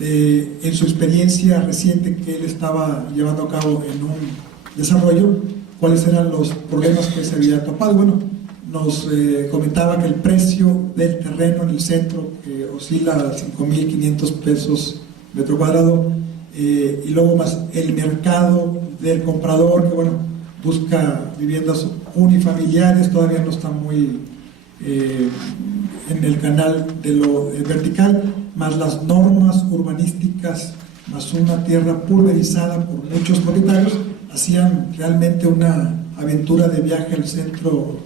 en su experiencia reciente que él estaba llevando a cabo en un desarrollo, cuáles eran los problemas que se había topado. Bueno, nos comentaba que el precio del terreno en el centro, que oscila a 5.500 pesos metro cuadrado, y luego más el mercado del comprador, que bueno, busca viviendas unifamiliares, todavía no está muy en el canal de lo vertical, más las normas urbanísticas, más una tierra pulverizada por muchos propietarios, hacían realmente una aventura de viaje al centro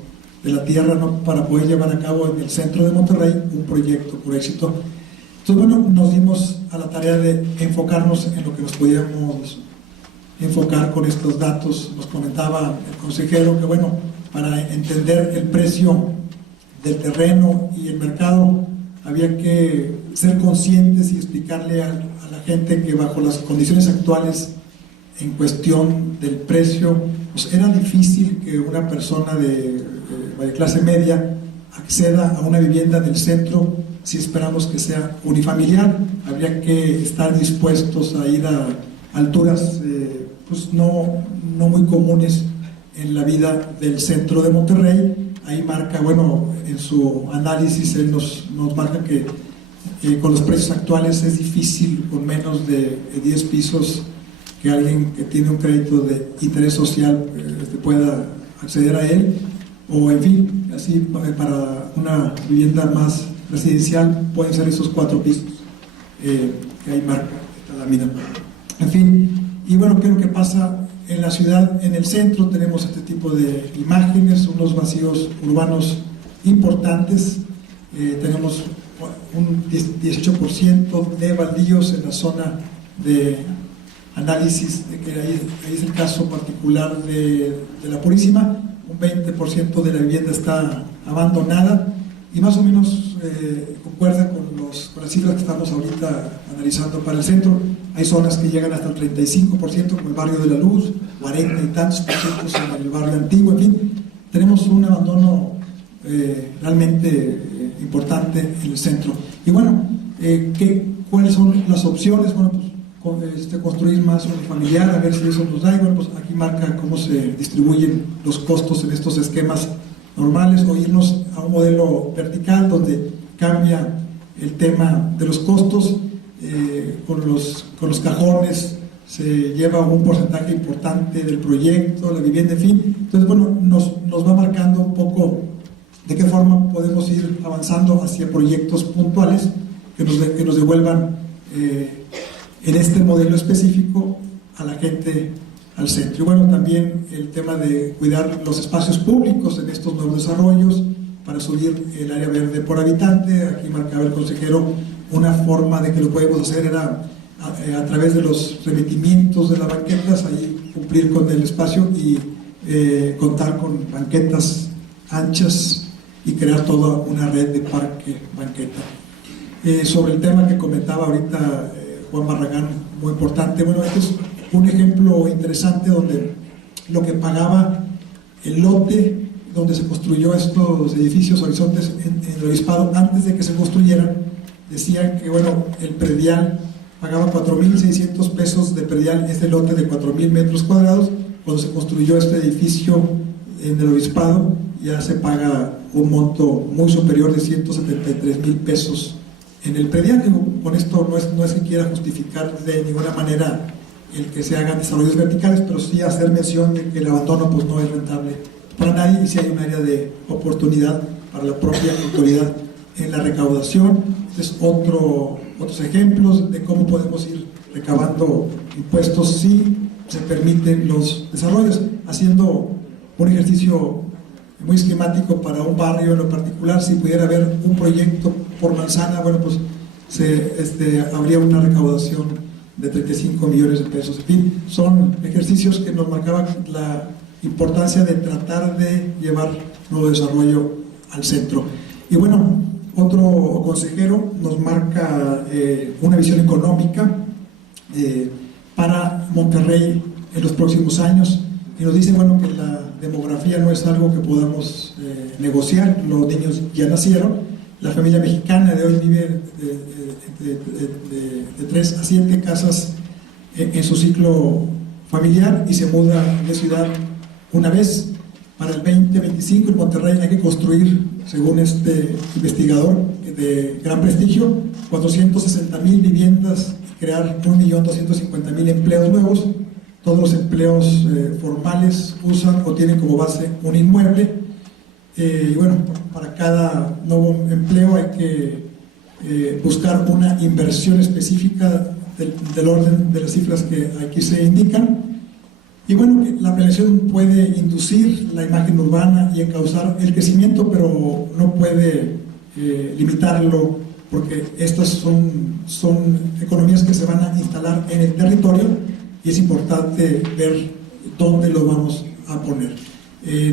de la tierra, ¿no?, para poder llevar a cabo en el centro de Monterrey un proyecto por éxito. Entonces, bueno, nos dimos a la tarea de enfocarnos en lo que nos podíamos enfocar con estos datos. Nos comentaba el consejero que, bueno, para entender el precio del terreno y el mercado, había que ser conscientes y explicarle a la gente que bajo las condiciones actuales en cuestión del precio, pues era difícil que una persona de clase media acceda a una vivienda en el centro si esperamos que sea unifamiliar. Habría que estar dispuestos a ir a alturas pues no muy comunes en la vida del centro de Monterrey. Ahí marca, bueno, en su análisis él nos marca que con los precios actuales es difícil con menos de 10 pisos que alguien que tiene un crédito de interés social pueda acceder a él, o en fin, así para una vivienda más residencial pueden ser esos 4 pisos que ahí marca esta lámina. En fin, y bueno, ¿qué es lo que pasa en la ciudad? En el centro tenemos este tipo de imágenes, unos vacíos urbanos importantes, tenemos un 18% de baldíos en la zona de análisis, de que ahí es el caso particular de la Purísima. Un 20% de la vivienda está abandonada y más o menos concuerda con las cifras que estamos ahorita analizando para el centro. Hay zonas que llegan hasta el 35%, como el barrio de la Luz, 40 y tantos por ciento en el barrio antiguo. En fin, tenemos un abandono realmente importante en el centro. Y bueno, ¿cuáles son las opciones? Bueno, pues construir más unifamiliar, a ver si eso nos da. Y bueno, pues aquí marca cómo se distribuyen los costos en estos esquemas normales, o irnos a un modelo vertical donde cambia el tema de los costos. Con los cajones se lleva un porcentaje importante del proyecto, la vivienda, en fin. Entonces, bueno, nos va marcando un poco de qué forma podemos ir avanzando hacia proyectos puntuales que nos devuelvan en este modelo específico a la gente al centro. Y bueno, también el tema de cuidar los espacios públicos en estos nuevos desarrollos para subir el área verde por habitante. Aquí marcaba el consejero una forma de que lo podemos hacer era a través de los remitimientos de las banquetas, ahí cumplir con el espacio y contar con banquetas anchas y crear toda una red de parque banqueta. Sobre el tema que comentaba ahorita Juan Barragán, muy importante, bueno, este es un ejemplo interesante donde lo que pagaba el lote donde se construyó estos edificios Horizontes en el Obispado, antes de que se construyeran, decían que bueno, el predial pagaba 4.600 pesos de predial, este lote de 4.000 metros cuadrados. Cuando se construyó este edificio en el Obispado, ya se paga un monto muy superior de 173,000 pesos en el predial. Con esto no es que quiera justificar de ninguna manera el que se hagan desarrollos verticales, pero sí hacer mención de que el abandono pues no es rentable para nadie, y si hay un área de oportunidad para la propia autoridad en la recaudación. Es otros ejemplos de cómo podemos ir recabando impuestos si se permiten los desarrollos, haciendo un ejercicio muy esquemático para un barrio en lo particular. Si pudiera haber un proyecto por manzana, bueno, pues habría una recaudación de 35 millones de pesos. En fin, son ejercicios que nos marcaban la importancia de tratar de llevar nuevo desarrollo al centro. Y bueno, otro consejero nos marca una visión económica para Monterrey en los próximos años, y nos dice bueno, que la demografía no es algo que podamos negociar. Los niños ya nacieron, la familia mexicana de hoy vive de 3 a 7 casas en su ciclo familiar y se muda de ciudad una vez. Para el 2025 en Monterrey hay que construir, según este investigador de gran prestigio, 460,000 viviendas y crear 1.250.000 empleos nuevos. Todos los empleos formales usan o tienen como base un inmueble. Y bueno, para cada nuevo empleo hay que buscar una inversión específica del orden de las cifras que aquí se indican. Y bueno, la planeación puede inducir la imagen urbana y encauzar el crecimiento, pero no puede limitarlo, porque estas son economías que se van a instalar en el territorio y es importante ver dónde lo vamos a poner.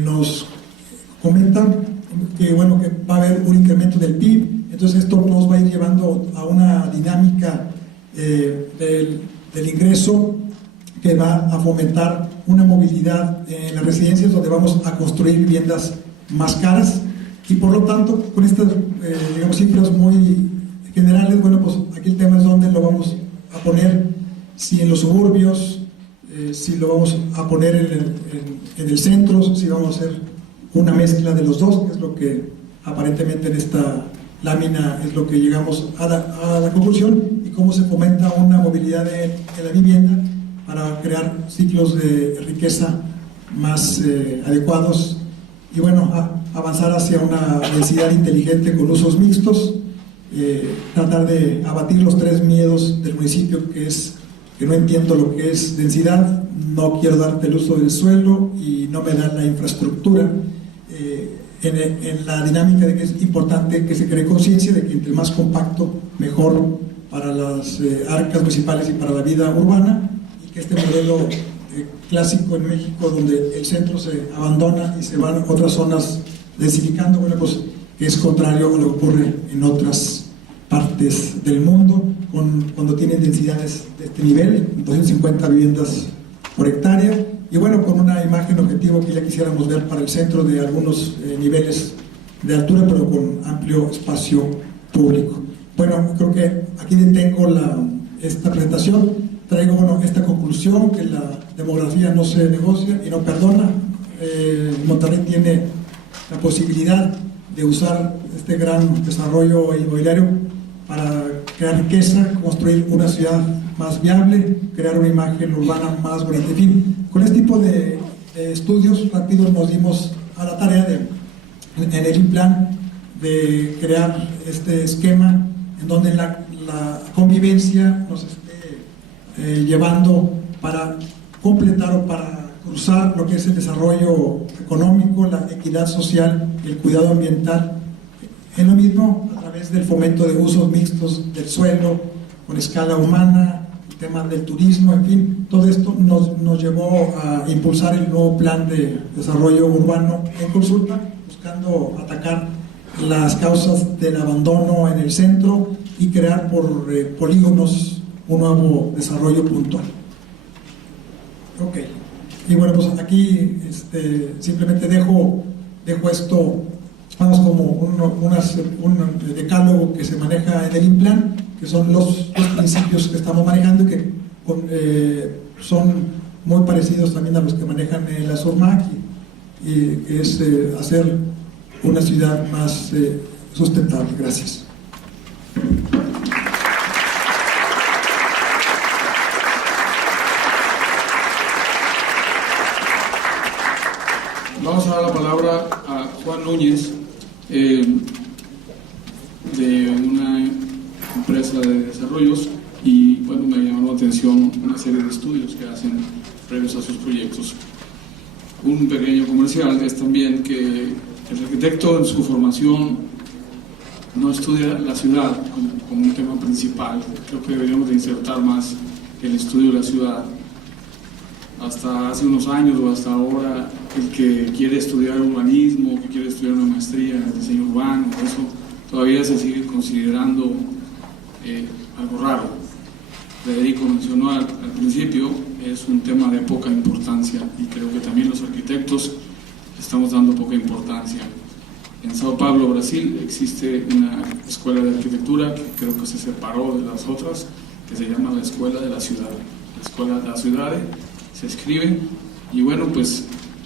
Nos comentan que bueno, que va a haber un incremento del PIB, entonces esto nos va a ir llevando a una dinámica del ingreso que va a fomentar una movilidad en las residencias, donde vamos a construir viviendas más caras, y por lo tanto con estas digamos cifras muy generales, bueno, pues aquí el tema es dónde lo vamos a poner, si en los suburbios, si lo vamos a poner en el centro, si vamos a hacer una mezcla de los dos, que es lo que aparentemente en esta lámina es lo que llegamos a la conclusión, y cómo se fomenta una movilidad de la vivienda para crear ciclos de riqueza más adecuados y bueno, avanzar hacia una densidad inteligente con usos mixtos, tratar de abatir los 3 miedos del municipio, que es que no entiendo lo que es densidad, no quiero darte el uso del suelo y no me dan la infraestructura. En la dinámica de que es importante que se cree conciencia de que entre más compacto mejor para las arcas municipales y para la vida urbana, que este modelo clásico en México, donde el centro se abandona y se van a otras zonas densificando, bueno, pues que es contrario a lo que ocurre en otras partes del mundo, cuando tienen densidades de este nivel, 250 viviendas por hectárea, y bueno, con una imagen objetivo que ya quisiéramos ver para el centro de algunos niveles de altura, pero con amplio espacio público. Bueno, creo que aquí detengo esta presentación. Traigo bueno, esta conclusión, que la demografía no se negocia y no perdona. Monterrey tiene la posibilidad de usar este gran desarrollo inmobiliario para crear riqueza, construir una ciudad más viable, crear una imagen urbana más bonita. En fin, con este tipo de estudios rápidos nos dimos a la tarea en el plan de crear este esquema en donde la convivencia nos llevando para completar o para cruzar lo que es el desarrollo económico, la equidad social, el cuidado ambiental, en lo mismo a través del fomento de usos mixtos del suelo, con escala humana, el tema del turismo, en fin, todo esto nos llevó a impulsar el nuevo plan de desarrollo urbano en consulta, buscando atacar las causas del abandono en el centro y crear por polígonos un nuevo desarrollo puntual. Ok, y bueno, pues aquí simplemente dejo esto, vamos, como un decálogo que se maneja en el INPLAN, que son los principios que estamos manejando y que son muy parecidos también a los que manejan en la SURMAC, y que es hacer una ciudad más sustentable. Gracias. Vamos a dar la palabra a Juan Núñez, de una empresa de desarrollos, y bueno, me llamó la atención una serie de estudios que hacen previos a sus proyectos. Un pequeño comercial es también que el arquitecto en su formación no estudia la ciudad como un tema principal. Creo que deberíamos de insertar más el estudio de la ciudad. Hasta hace unos años o hasta ahora, el que quiere estudiar urbanismo, que quiere estudiar una maestría en diseño urbano, eso todavía se sigue considerando algo raro. Federico mencionó al principio, es un tema de poca importancia, y creo que también los arquitectos estamos dando poca importancia. En Sao Paulo, Brasil, existe una escuela de arquitectura que creo que se separó de las otras, que se llama la Escuela de la Ciudad. La Escuela de la Ciudad se escribe, y bueno, pues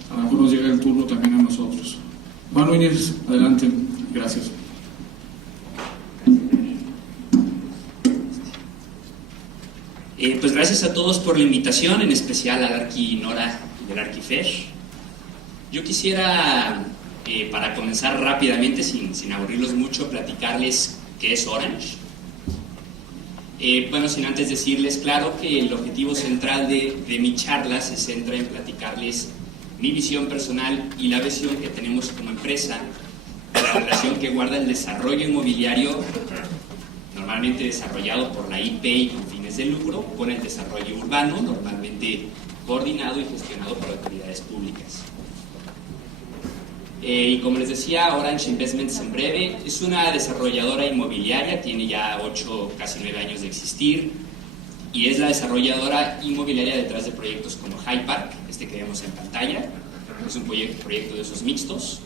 a lo mejor nos llega el turno también a nosotros. Juan Núñez, adelante, gracias. Pues gracias a todos por la invitación, en especial a Arqui Nora del Arquifesh. Yo quisiera, para comenzar rápidamente, sin aburrirlos mucho, platicarles qué es Orange. Bueno, sin antes decirles, claro, que el objetivo central de mi charla se centra en platicarles mi visión personal y la visión que tenemos como empresa de la relación que guarda el desarrollo inmobiliario, normalmente desarrollado por la IP y con fines de lucro, con el desarrollo urbano, normalmente coordinado y gestionado por autoridades públicas. Y como les decía, Orange Investments, en breve, es una desarrolladora inmobiliaria, tiene ya 8, casi 9 años de existir, y es la desarrolladora inmobiliaria detrás de proyectos como High Park, que vemos en pantalla. Es un proyecto de usos mixtos,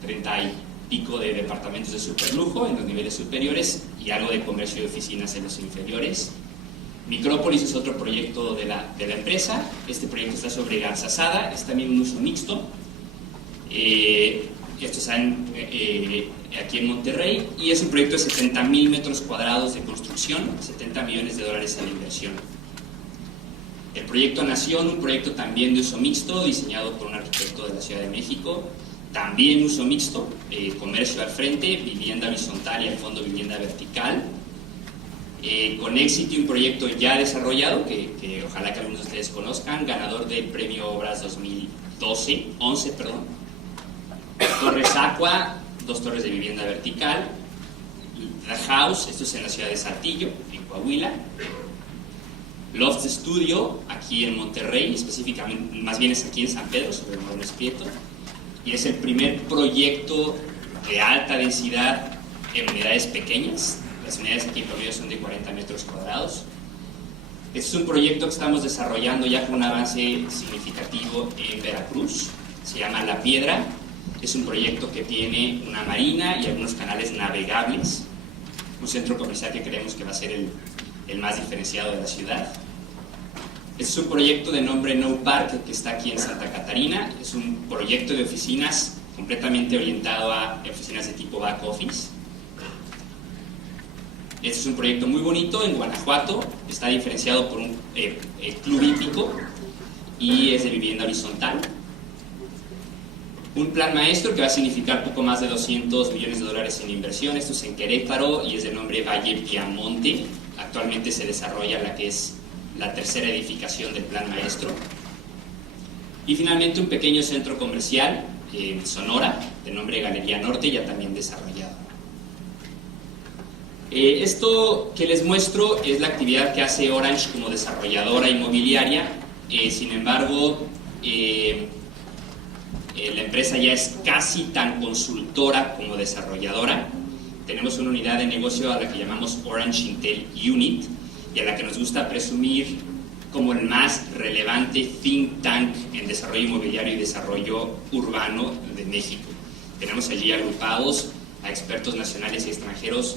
30 y pico de departamentos de superlujo en los niveles superiores y algo de comercio y oficinas en los inferiores. Micrópolis es otro proyecto de la empresa. Este proyecto está sobre Garzazada, es también un uso mixto. Esto está aquí en Monterrey, y es un proyecto de 70,000 metros cuadrados de construcción, $70 millones en inversión. El proyecto nació en un proyecto también de uso mixto, diseñado por un arquitecto de la Ciudad de México, también uso mixto, comercio al frente, vivienda horizontal y al fondo vivienda vertical. Con éxito, un proyecto ya desarrollado, que ojalá que algunos de ustedes conozcan, ganador del Premio Obras 2011, Torres Aqua, 2 torres de vivienda vertical. The House, esto es en la ciudad de Saltillo, en Coahuila. Loft Studio, aquí en Monterrey, específicamente, más bien es aquí en San Pedro, sobre el Morones Prieto, y es el primer proyecto de alta densidad en unidades pequeñas. Las unidades aquí en promedio son de 40 metros cuadrados. Este es un proyecto que estamos desarrollando ya con un avance significativo en Veracruz, se llama La Piedra. Es un proyecto que tiene una marina y algunos canales navegables, un centro comercial que creemos que va a ser el más diferenciado de la ciudad. Este es un proyecto de nombre No Park, que está aquí en Santa Catarina. Es un proyecto de oficinas completamente orientado a oficinas de tipo back office. Este es un proyecto muy bonito en Guanajuato, está diferenciado por un club hípico y es de vivienda horizontal. Un plan maestro que va a significar poco más de $200 millones en inversión. Esto es en Querétaro y es de nombre Valle Piamonte. Actualmente se desarrolla la que es la tercera edificación del plan maestro. Y finalmente un pequeño centro comercial en Sonora, de nombre Galería Norte, ya también desarrollado. Esto que les muestro es la actividad que hace Orange como desarrolladora inmobiliaria. Sin embargo, la empresa ya es casi tan consultora como desarrolladora. Tenemos una unidad de negocio a la que llamamos Orange Intel Unit y a la que nos gusta presumir como el más relevante think tank en desarrollo inmobiliario y desarrollo urbano de México. Tenemos allí agrupados a expertos nacionales y extranjeros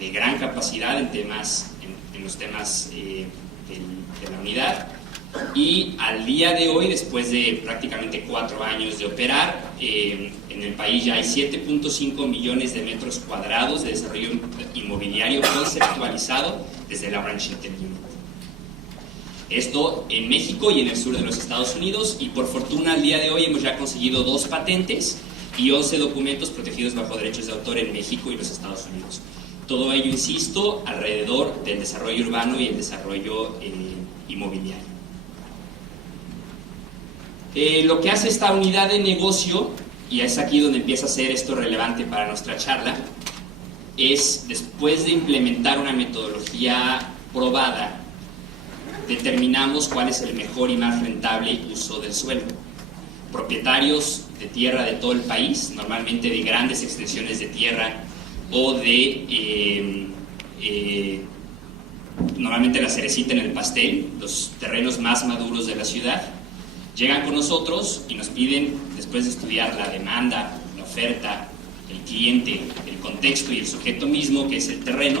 de gran capacidad en los temas de la unidad. Y al día de hoy, después de prácticamente 4 años de operar, en el país ya hay 7.5 millones de metros cuadrados de desarrollo inmobiliario conceptualizado desde la Orange Intel Unit. Esto en México y en el sur de los Estados Unidos, y por fortuna al día de hoy hemos ya conseguido 2 patentes y 11 documentos protegidos bajo derechos de autor en México y los Estados Unidos. Todo ello, insisto, alrededor del desarrollo urbano y el desarrollo inmobiliario. Lo que hace esta unidad de negocio, y es aquí donde empieza a ser esto relevante para nuestra charla, es, después de implementar una metodología probada, determinamos cuál es el mejor y más rentable uso del suelo. Propietarios de tierra de todo el país, normalmente de grandes extensiones de tierra o de normalmente la cerecita en el pastel, los terrenos más maduros de la ciudad, llegan con nosotros y nos piden, después de estudiar la demanda, la oferta, el cliente, el contexto y el sujeto mismo, que es el terreno,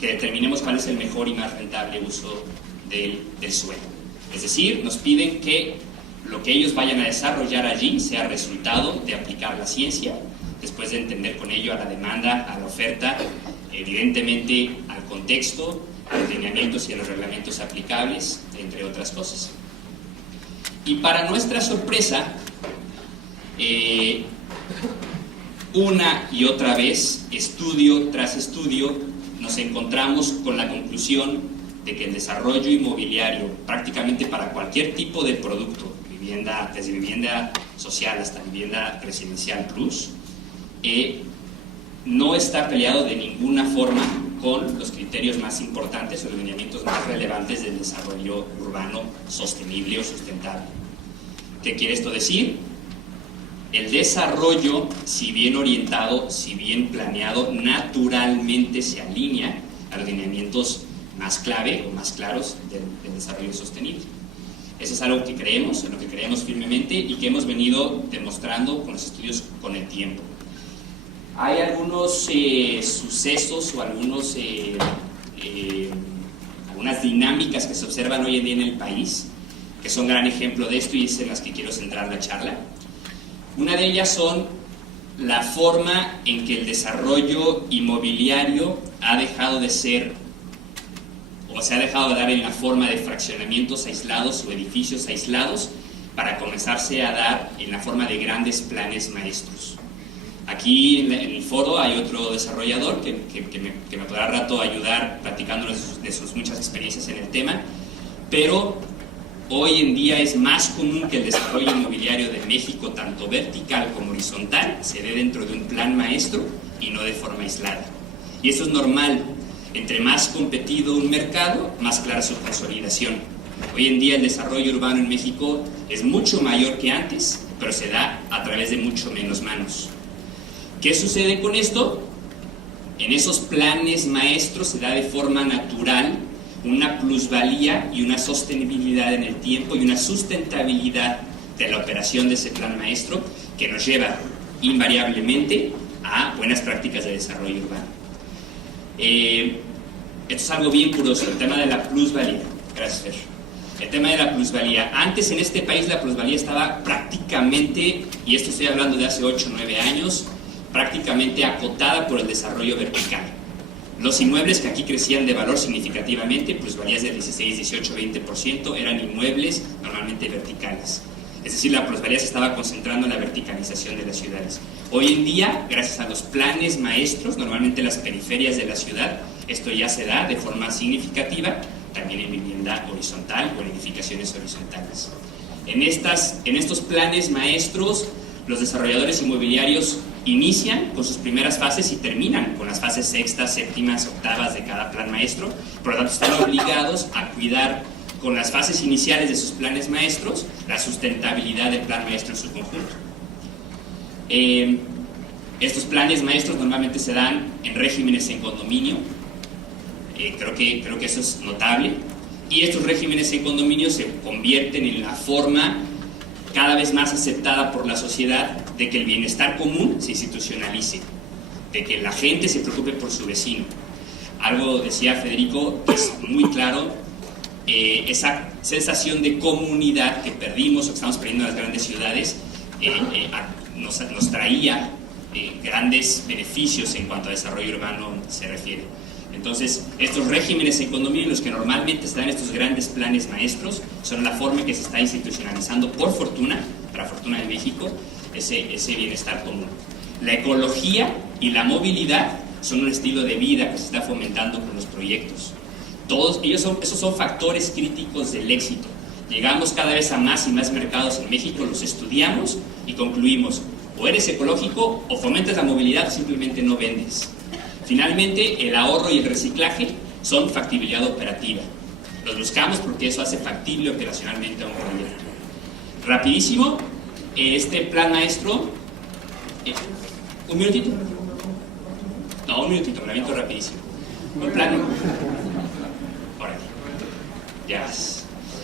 que determinemos cuál es el mejor y más rentable uso del suelo. Es decir, nos piden que lo que ellos vayan a desarrollar allí sea resultado de aplicar la ciencia, después de entender con ello a la demanda, a la oferta, evidentemente al contexto, a los lineamientos y a los reglamentos aplicables, entre otras cosas. Y para nuestra sorpresa, una y otra vez, estudio tras estudio, nos encontramos con la conclusión de que el desarrollo inmobiliario, prácticamente para cualquier tipo de producto, desde vivienda social hasta vivienda residencial plus, no está peleado de ninguna forma con los criterios más importantes o los lineamientos más relevantes del desarrollo urbano sostenible o sustentable. ¿Qué quiere esto decir? El desarrollo, si bien orientado, si bien planeado, naturalmente se alinea a los lineamientos más clave o más claros del desarrollo sostenible. Eso es algo que creemos, en lo que creemos firmemente y que hemos venido demostrando con los estudios con el tiempo. Hay algunos sucesos o algunas dinámicas que se observan hoy en día en el país que son gran ejemplo de esto y es en las que quiero centrar la charla. Una de ellas son la forma en que el desarrollo inmobiliario ha dejado de ser o se ha dejado de dar en la forma de fraccionamientos aislados o edificios aislados para comenzarse a dar en la forma de grandes planes maestros. Aquí en el foro hay otro desarrollador que me podrá rato ayudar platicándonos de sus muchas experiencias en el tema, pero hoy en día es más común que el desarrollo inmobiliario de México, tanto vertical como horizontal, se dé dentro de un plan maestro y no de forma aislada. Y eso es normal. Entre más competido un mercado, más clara su consolidación. Hoy en día el desarrollo urbano en México es mucho mayor que antes, pero se da a través de mucho menos manos. ¿Qué sucede con esto? En esos planes maestros se da de forma natural una plusvalía y una sostenibilidad en el tiempo y una sustentabilidad de la operación de ese plan maestro que nos lleva invariablemente a buenas prácticas de desarrollo urbano. Esto es algo bien curioso, el tema de la plusvalía. Gracias, Fer. El tema de la plusvalía. Antes en este país la plusvalía estaba prácticamente, y esto estoy hablando de hace 8 o 9 años, prácticamente acotada por el desarrollo vertical. Los inmuebles que aquí crecían de valor significativamente, plusvalías del 16, 18, 20%, eran inmuebles normalmente verticales. Es decir, la plusvalía se estaba concentrando en la verticalización de las ciudades. Hoy en día, gracias a los planes maestros, normalmente en las periferias de la ciudad, esto ya se da de forma significativa, también en vivienda horizontal o en edificaciones horizontales. En estos planes maestros, los desarrolladores inmobiliarios inician con sus primeras fases y terminan con las fases sextas, séptimas, octavas de cada plan maestro. Por lo tanto, están obligados a cuidar con las fases iniciales de sus planes maestros la sustentabilidad del plan maestro en su conjunto. Estos planes maestros normalmente se dan en regímenes en condominio. Creo que eso es notable. Y estos regímenes en condominio se convierten en la forma cada vez más aceptada por la sociedad de que el bienestar común se institucionalice, de que la gente se preocupe por su vecino. Algo decía Federico que es muy claro, esa sensación de comunidad que perdimos o que estamos perdiendo en las grandes ciudades nos traía grandes beneficios en cuanto a desarrollo urbano se refiere. Entonces, estos regímenes en condominio, los que normalmente están en estos grandes planes maestros, son la forma en que se está institucionalizando, por fortuna, para fortuna de México, ese bienestar común. La ecología y la movilidad son un estilo de vida que se está fomentando con los proyectos. Esos son factores críticos del éxito. Llegamos cada vez a más y más mercados en México, los estudiamos y concluimos, o eres ecológico, o fomentas la movilidad, o simplemente no vendes. Finalmente, el ahorro y el reciclaje son factibilidad operativa. Los buscamos porque eso hace factible operacionalmente a un proyecto. Rapidísimo, este plan maestro... ¿Un minutito? No, un minutito, me lo aviento rapidísimo. Un plan... Órale. Ya.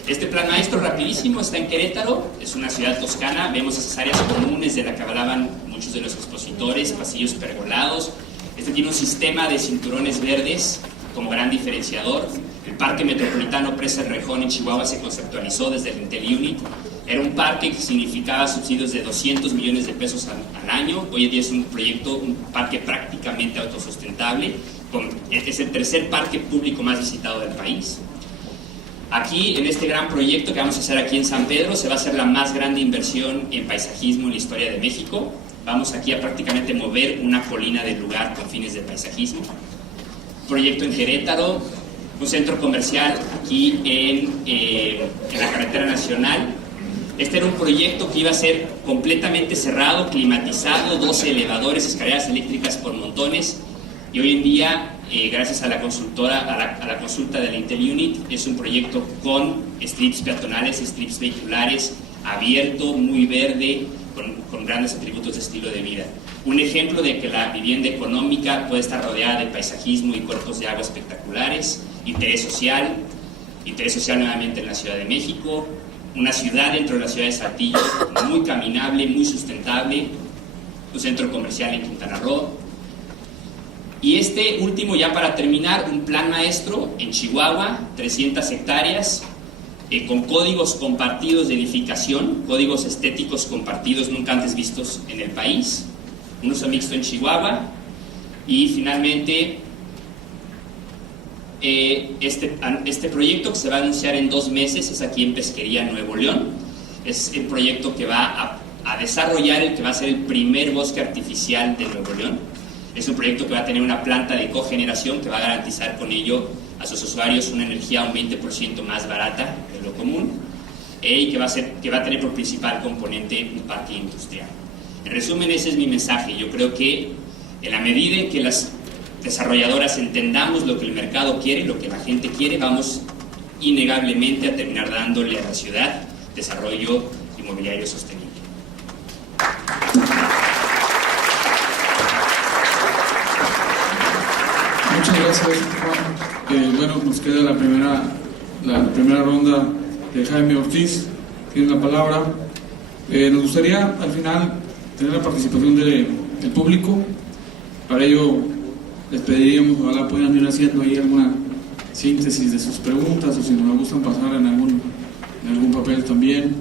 Este plan maestro rapidísimo está en Querétaro, es una ciudad toscana, vemos esas áreas comunes de las que hablaban muchos de los expositores, pasillos pergolados. Este tiene un sistema de cinturones verdes como gran diferenciador. El Parque Metropolitano Presa del Rejón en Chihuahua se conceptualizó desde el Intel Unit. Era un parque que significaba subsidios de 200 millones de pesos al año. Hoy en día es un parque prácticamente autosustentable. Es el tercer parque público más visitado del país. Aquí, en este gran proyecto que vamos a hacer aquí en San Pedro, se va a hacer la más grande inversión en paisajismo en la historia de México. Vamos aquí a prácticamente mover una colina del lugar con fines de paisajismo. Proyecto en Querétaro, un centro comercial aquí en la carretera nacional. Este era un proyecto que iba a ser completamente cerrado, climatizado, 12 elevadores, escaleras eléctricas por montones. Y hoy en día, gracias a la consulta de la Intel Unit, es un proyecto con strips peatonales, strips vehiculares, abierto, muy verde, con grandes atributos de estilo de vida. Un ejemplo de que la vivienda económica puede estar rodeada de paisajismo y cuerpos de agua espectaculares, interés social nuevamente en la Ciudad de México, una ciudad dentro de la ciudad de Saltillo, muy caminable, muy sustentable, un centro comercial en Quintana Roo. Y este último, ya para terminar, un plan maestro en Chihuahua, 300 hectáreas, con códigos compartidos de edificación, códigos estéticos compartidos nunca antes vistos en el país, un uso mixto en Chihuahua. Y finalmente este proyecto que se va a anunciar en 2 meses es aquí en Pesquería, Nuevo León. Es el proyecto que va a desarrollar el que va a ser el primer bosque artificial de Nuevo León. Es un proyecto que va a tener una planta de cogeneración que va a garantizar con ello a sus usuarios una energía un 20% más barata de lo común, y que va a tener por principal componente un parque industrial. En resumen, ese es mi mensaje. Yo creo que en la medida en que las desarrolladoras entendamos lo que el mercado quiere, lo que la gente quiere, vamos innegablemente a terminar dándole a la ciudad desarrollo inmobiliario sostenible. Muchas gracias, Juan. Bueno, nos queda la primera ronda de Jaime Ortiz. Tiene la palabra. Nos gustaría al final tener la participación del público. Para ello les pediríamos, ojalá puedan ir haciendo ahí alguna síntesis de sus preguntas, o si nos gustan pasar en algún papel también.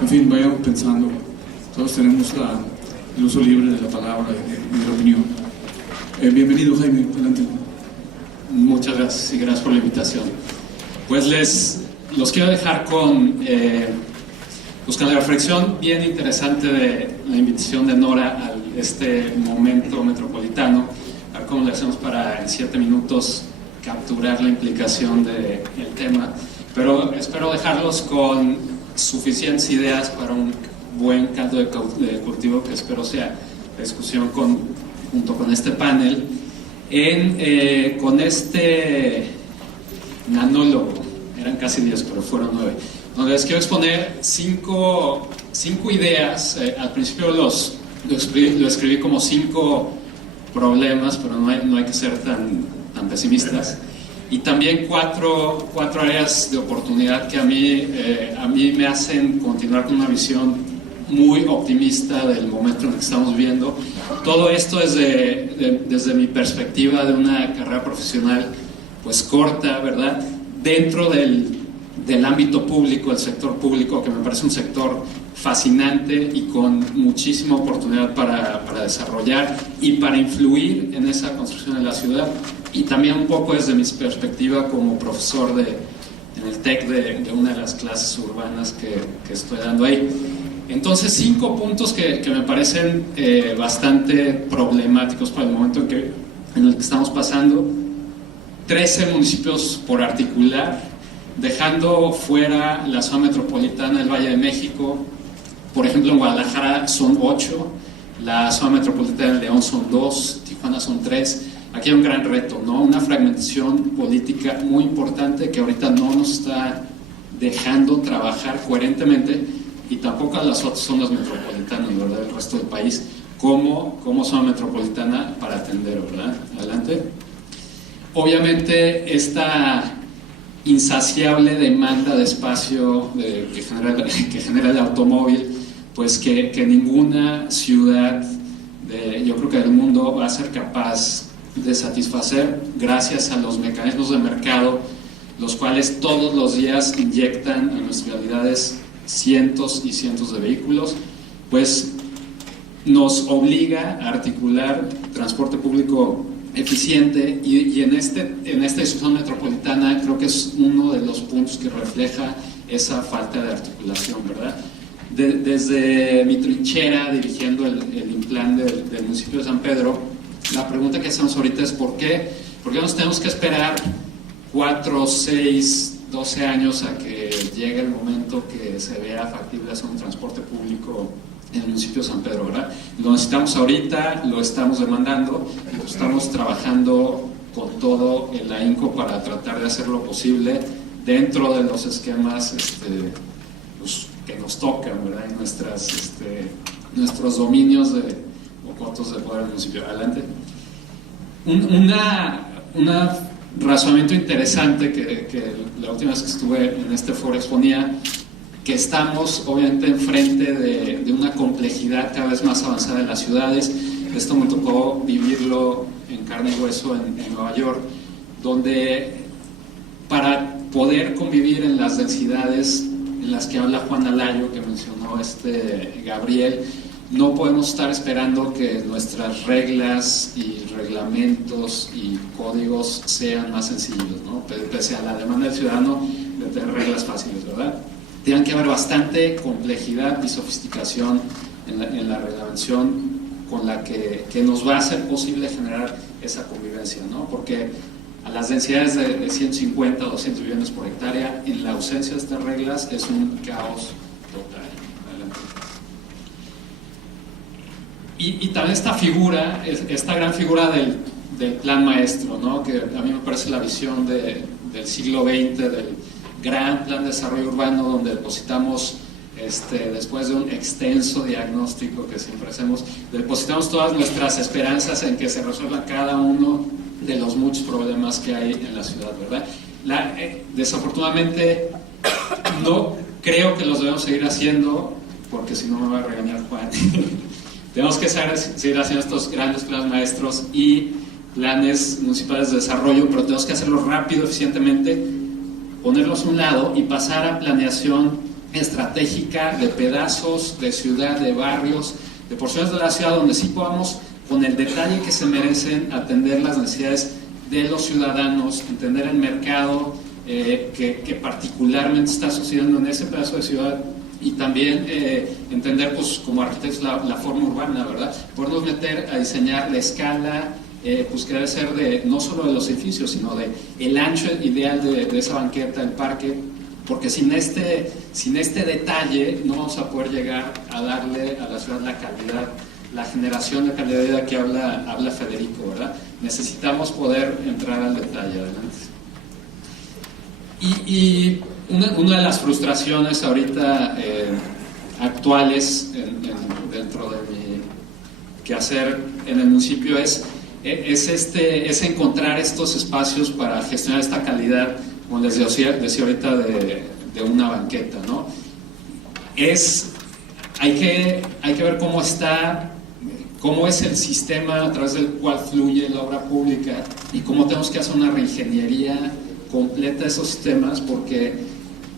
En fin, vayamos pensando. Todos tenemos el uso libre de la palabra y de la opinión. Bienvenido, Jaime, adelante. Muchas gracias y gracias por la invitación. Pues los quiero dejar con la reflexión bien interesante de la invitación de Nora a este momento metropolitano. A ver cómo le hacemos para en 7 minutos capturar la implicación del tema. Pero espero dejarlos con suficientes ideas para un buen caldo de cultivo que espero sea la discusión junto con este panel, con este nanólogo, eran casi 10, pero fueron 9, donde les quiero exponer cinco ideas. Al principio lo escribí como 5 problemas, pero no hay que ser tan pesimistas. Y también cuatro áreas de oportunidad que a mí me hacen continuar con una visión muy optimista del momento en el que estamos viviendo. Todo esto desde mi perspectiva de una carrera profesional pues corta, ¿verdad? Dentro del ámbito público, el sector público, que me parece un sector fascinante y con muchísima oportunidad para desarrollar y para influir en esa construcción de la ciudad. Y también un poco desde mi perspectiva como profesor en el TEC de una de las clases urbanas que estoy dando ahí. Entonces, 5 puntos que me parecen bastante problemáticos para el momento en el que estamos pasando. 13 municipios por articular, dejando fuera la zona metropolitana del Valle de México. Por ejemplo, en Guadalajara son 8, la zona metropolitana de León son 2, Tijuana son 3. Aquí hay un gran reto, ¿no? Una fragmentación política muy importante que ahorita no nos está dejando trabajar coherentemente, y tampoco a las otras zonas metropolitanas, ¿verdad? El resto del país, como zona metropolitana para atender, ¿verdad? Adelante. Obviamente, esta insaciable demanda de espacio que genera el automóvil, pues que ninguna ciudad yo creo que del mundo va a ser capaz de satisfacer gracias a los mecanismos de mercado, los cuales todos los días inyectan en nuestras realidades cientos y cientos de vehículos, pues nos obliga a articular transporte público eficiente, y en esta discusión metropolitana creo que es uno de los puntos que refleja esa falta de articulación, ¿verdad? Desde mi trinchera dirigiendo el Implan del municipio de San Pedro, la pregunta que hacemos ahorita es ¿por qué nos tenemos que esperar 4, 6, 12 años a que llegue el momento que se vea factible hacer un transporte público en el municipio de San Pedro, ¿verdad? Lo necesitamos ahorita, lo estamos demandando y lo estamos trabajando con todo el ahínco para tratar de hacer lo posible dentro de los esquemas pues, que nos tocan, ¿verdad? En nuestros dominios o cotos de poder del municipio. Adelante. Un razonamiento interesante que la última vez que estuve en este foro exponía, que estamos obviamente enfrente de una complejidad cada vez más avanzada en las ciudades. Esto me tocó vivirlo en carne y hueso en Nueva York, donde para poder convivir en las densidades en las que habla Juan Alayo, que mencionó Gabriel, no podemos estar esperando que nuestras reglas y reglamentos y códigos sean más sencillos, ¿no? Pese a la demanda del ciudadano de tener reglas fáciles, ¿verdad? Tienen que haber bastante complejidad y sofisticación en la reglamentación con la que nos va a hacer posible generar esa convivencia, ¿no? Porque a las densidades de 150 o 200 viviendas por hectárea, en la ausencia de estas reglas es un caos total. Y también esta gran figura del plan maestro, ¿no? Que a mí me parece la visión del siglo XX, del gran plan de desarrollo urbano, donde depositamos, después de un extenso diagnóstico que siempre hacemos, depositamos todas nuestras esperanzas en que se resuelvan cada uno de los muchos problemas que hay en la ciudad, ¿verdad? Desafortunadamente, no creo que los debemos seguir haciendo, porque si no me va a regañar Juan. Tenemos que seguir haciendo estos grandes planes maestros y planes municipales de desarrollo, pero tenemos que hacerlo rápido, eficientemente, ponerlos a un lado y pasar a planeación estratégica de pedazos de ciudad, de barrios, de porciones de la ciudad donde sí podamos, con el detalle que se merecen, atender las necesidades de los ciudadanos, entender el mercado que particularmente está sucediendo en ese pedazo de ciudad, y también entender, pues, como arquitectos la forma urbana, ¿verdad? Podernos meter a diseñar la escala, pues que debe ser no solo de los edificios, sino de el ancho ideal de esa banqueta, el parque, porque sin este detalle no vamos a poder llegar a darle a la ciudad la calidad, la generación de calidad de vida que habla Federico, ¿verdad? Necesitamos poder entrar al detalle. Adelante. Y una de las frustraciones ahorita actuales dentro de mi quehacer en el municipio es encontrar estos espacios para gestionar esta calidad, como les decía ahorita, de una banqueta, ¿no? Hay que ver cómo es el sistema a través del cual fluye la obra pública y cómo tenemos que hacer una reingeniería completa de esos sistemas, porque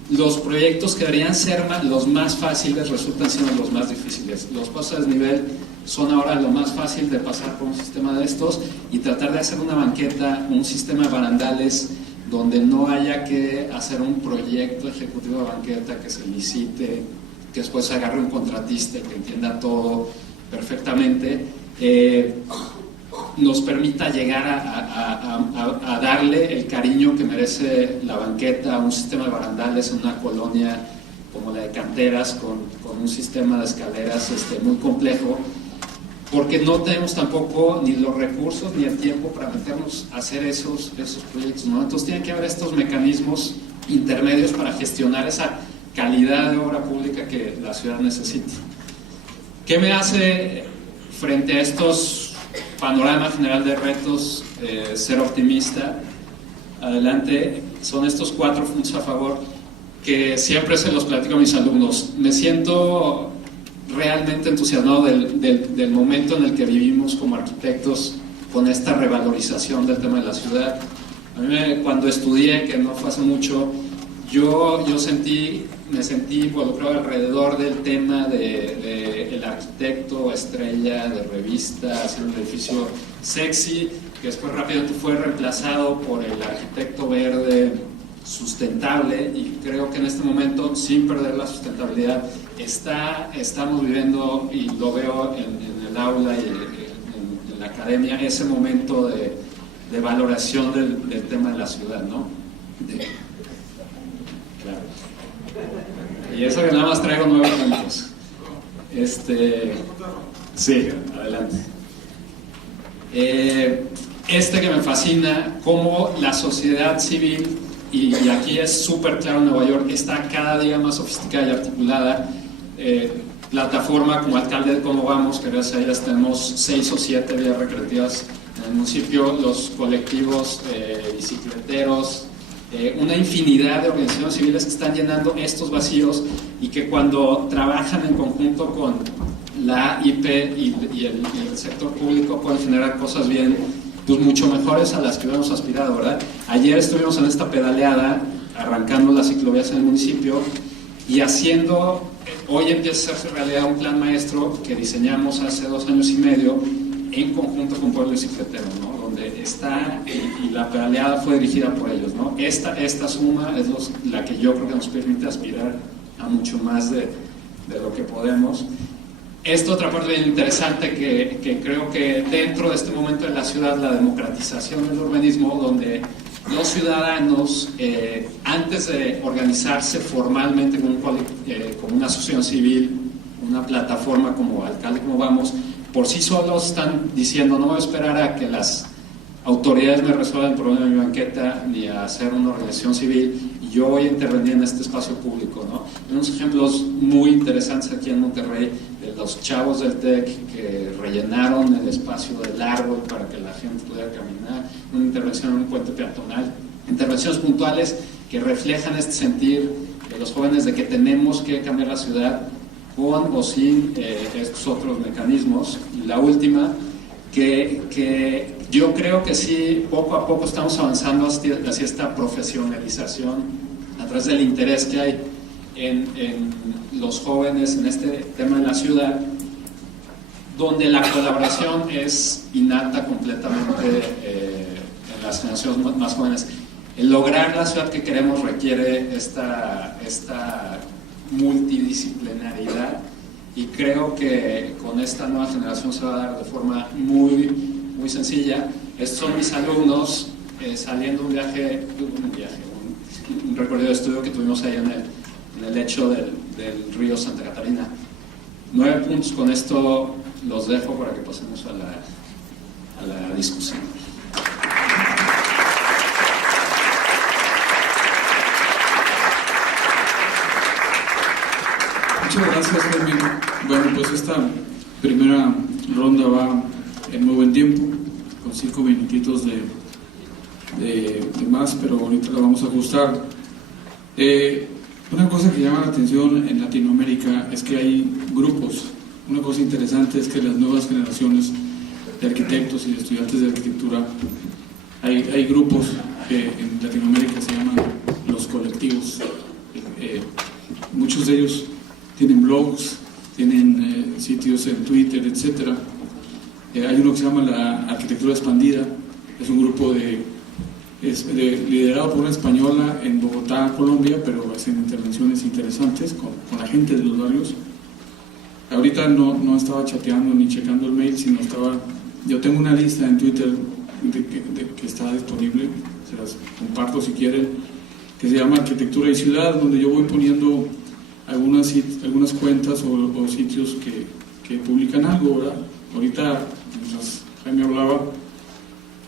los proyectos que deberían ser los más fáciles resultan siendo los más difíciles. Los pasos a desnivel son ahora lo más fácil de pasar por un sistema de estos, y tratar de hacer una banqueta, un sistema de barandales donde no haya que hacer un proyecto ejecutivo de banqueta que se licite, que después se agarre un contratista y que entienda todo perfectamente, nos permita llegar a darle el cariño que merece la banqueta a un sistema de barandales en una colonia como la de Canteras, con un sistema de escaleras muy complejo, porque no tenemos tampoco ni los recursos ni el tiempo para meternos a hacer esos proyectos, ¿no? Entonces tienen que haber estos mecanismos intermedios para gestionar esa calidad de obra pública que la ciudad necesita. ¿Qué me hace frente a estos panorama general de retos ser optimista? Adelante, son estos 4 puntos a favor que siempre se los platico a mis alumnos. Me siento realmente entusiasmado del momento en el que vivimos como arquitectos, con esta revalorización del tema de la ciudad. A mí cuando estudié, que no fue hace mucho, yo me sentí involucrado alrededor del tema del arquitecto estrella de revista, haciendo un edificio sexy, que después rápidamente fue reemplazado por el arquitecto verde sustentable, y creo que en este momento, sin perder la sustentabilidad, estamos viviendo, y lo veo en el aula y en la academia, ese momento de valoración del tema de la ciudad, ¿no? Claro. Y eso que nada más traigo 9 puntos. Sí, adelante. Que me fascina, cómo la sociedad civil, y aquí es súper claro en Nueva York, está cada día más sofisticada y articulada. Plataforma como alcalde de Cómo Vamos, que gracias a ellas tenemos 6 o 7 vías recreativas en el municipio, los colectivos bicicleteros, una infinidad de organizaciones civiles que están llenando estos vacíos, y que cuando trabajan en conjunto con la IP y el sector público pueden generar cosas bien, pues mucho mejores a las que hubiéramos aspirado, ¿verdad? Ayer estuvimos en esta pedaleada arrancando las ciclovías en el municipio y hoy empieza a hacerse realidad un plan maestro que diseñamos hace 2 años y medio en conjunto con Pueblo Bicicletero, ¿no? Donde está, y la pedaleada fue dirigida por ellos, ¿no? Esta suma es la que yo creo que nos permite aspirar a mucho más de lo que podemos. Esta otra parte bien interesante que creo que dentro de este momento de la ciudad, la democratización del urbanismo, donde los ciudadanos, antes de organizarse formalmente como una asociación civil, una plataforma como Alcalde Cómo Vamos, por sí solos están diciendo: no voy a esperar a que las autoridades me resuelvan el problema de mi banqueta, ni a hacer una organización civil, y yo voy a intervenir en este espacio público, ¿no? Hay unos ejemplos muy interesantes aquí en Monterrey de los chavos del TEC que rellenaron el espacio del árbol para que la gente pudiera caminar, una intervención en un puente peatonal, intervenciones puntuales que reflejan este sentir de los jóvenes de que tenemos que cambiar la ciudad con o sin estos otros mecanismos. Y la última, que yo creo que sí, poco a poco estamos avanzando hacia esta profesionalización a través del interés que hay en los jóvenes en este tema de la ciudad, donde la colaboración es innata completamente en las generaciones más jóvenes. El lograr la ciudad que queremos requiere esta multidisciplinaridad, y creo que con esta nueva generación se va a dar de forma muy, muy sencilla. Estos son mis alumnos saliendo un un recorrido de estudio que tuvimos ahí en el lecho del río Santa Catarina. 9 puntos, con esto los dejo para que pasemos a la discusión. Muchas gracias, Fermín. Bueno, pues esta primera ronda va en muy buen tiempo, con 5 minutitos de más, pero ahorita la vamos a ajustar. Una cosa que llama la atención en Latinoamérica es que hay grupos. Una cosa interesante es que las nuevas generaciones de arquitectos y de estudiantes de arquitectura, hay grupos que en Latinoamérica se llaman los colectivos. Muchos de ellos tienen blogs, tienen sitios en Twitter, etc. Hay uno que se llama la Arquitectura Expandida, es un grupo liderado por una española en Bogotá, Colombia, pero hacen intervenciones interesantes con la gente de los barrios. Ahorita no estaba chateando ni checando el mail, sino yo tengo una lista en Twitter que está disponible, se las comparto si quieren, que se llama Arquitectura y Ciudad, donde yo voy poniendo algunas cuentas o sitios que publican algo, ¿verdad? Ahorita, mientras Jaime hablaba,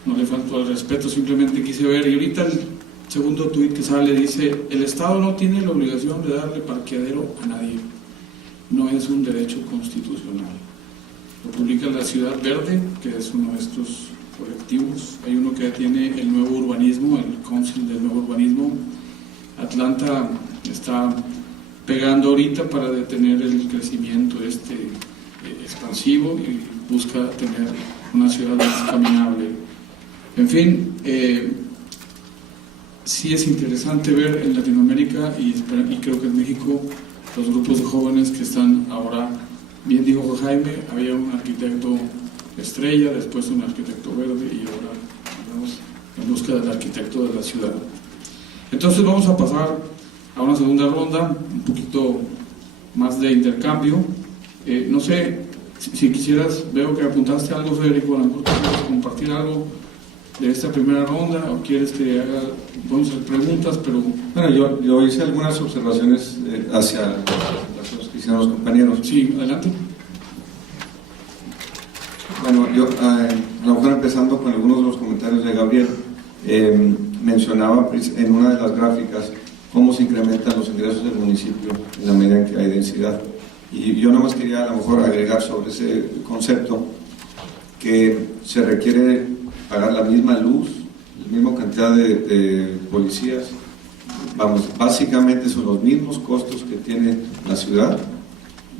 no le faltó al respeto, simplemente quise ver, y ahorita el segundo tuit que sale dice: el Estado no tiene la obligación de darle parqueadero a nadie, no es un derecho constitucional. Lo publica la Ciudad Verde, que es uno de estos colectivos. Hay uno que tiene el nuevo urbanismo, el Council del Nuevo Urbanismo. Atlanta está pegando ahorita para detener el crecimiento expansivo y busca tener una ciudad más caminable. En fin, sí es interesante ver en Latinoamérica y creo que en México los grupos de jóvenes que están ahora, bien dijo Jaime, había un arquitecto estrella, después un arquitecto verde y ahora estamos en busca del arquitecto de la ciudad. Entonces vamos a pasar a una segunda ronda, un poquito más de intercambio. No sé, si quisieras, veo que apuntaste algo, Federico, a lo mejor quieres compartir algo de esta primera ronda o quieres que haga, vamos a hacer preguntas, pero... Bueno, yo hice algunas observaciones hacia las presentaciones que hicieron los compañeros. Sí, adelante. Bueno, yo a lo mejor empezando con algunos de los comentarios de Gabriel, mencionaba en una de las gráficas cómo se incrementan los ingresos del municipio en la medida en que hay densidad. Y yo nada más quería a lo mejor agregar sobre ese concepto que se requiere pagar la misma luz, la misma cantidad de policías. Vamos, básicamente son los mismos costos que tiene la ciudad,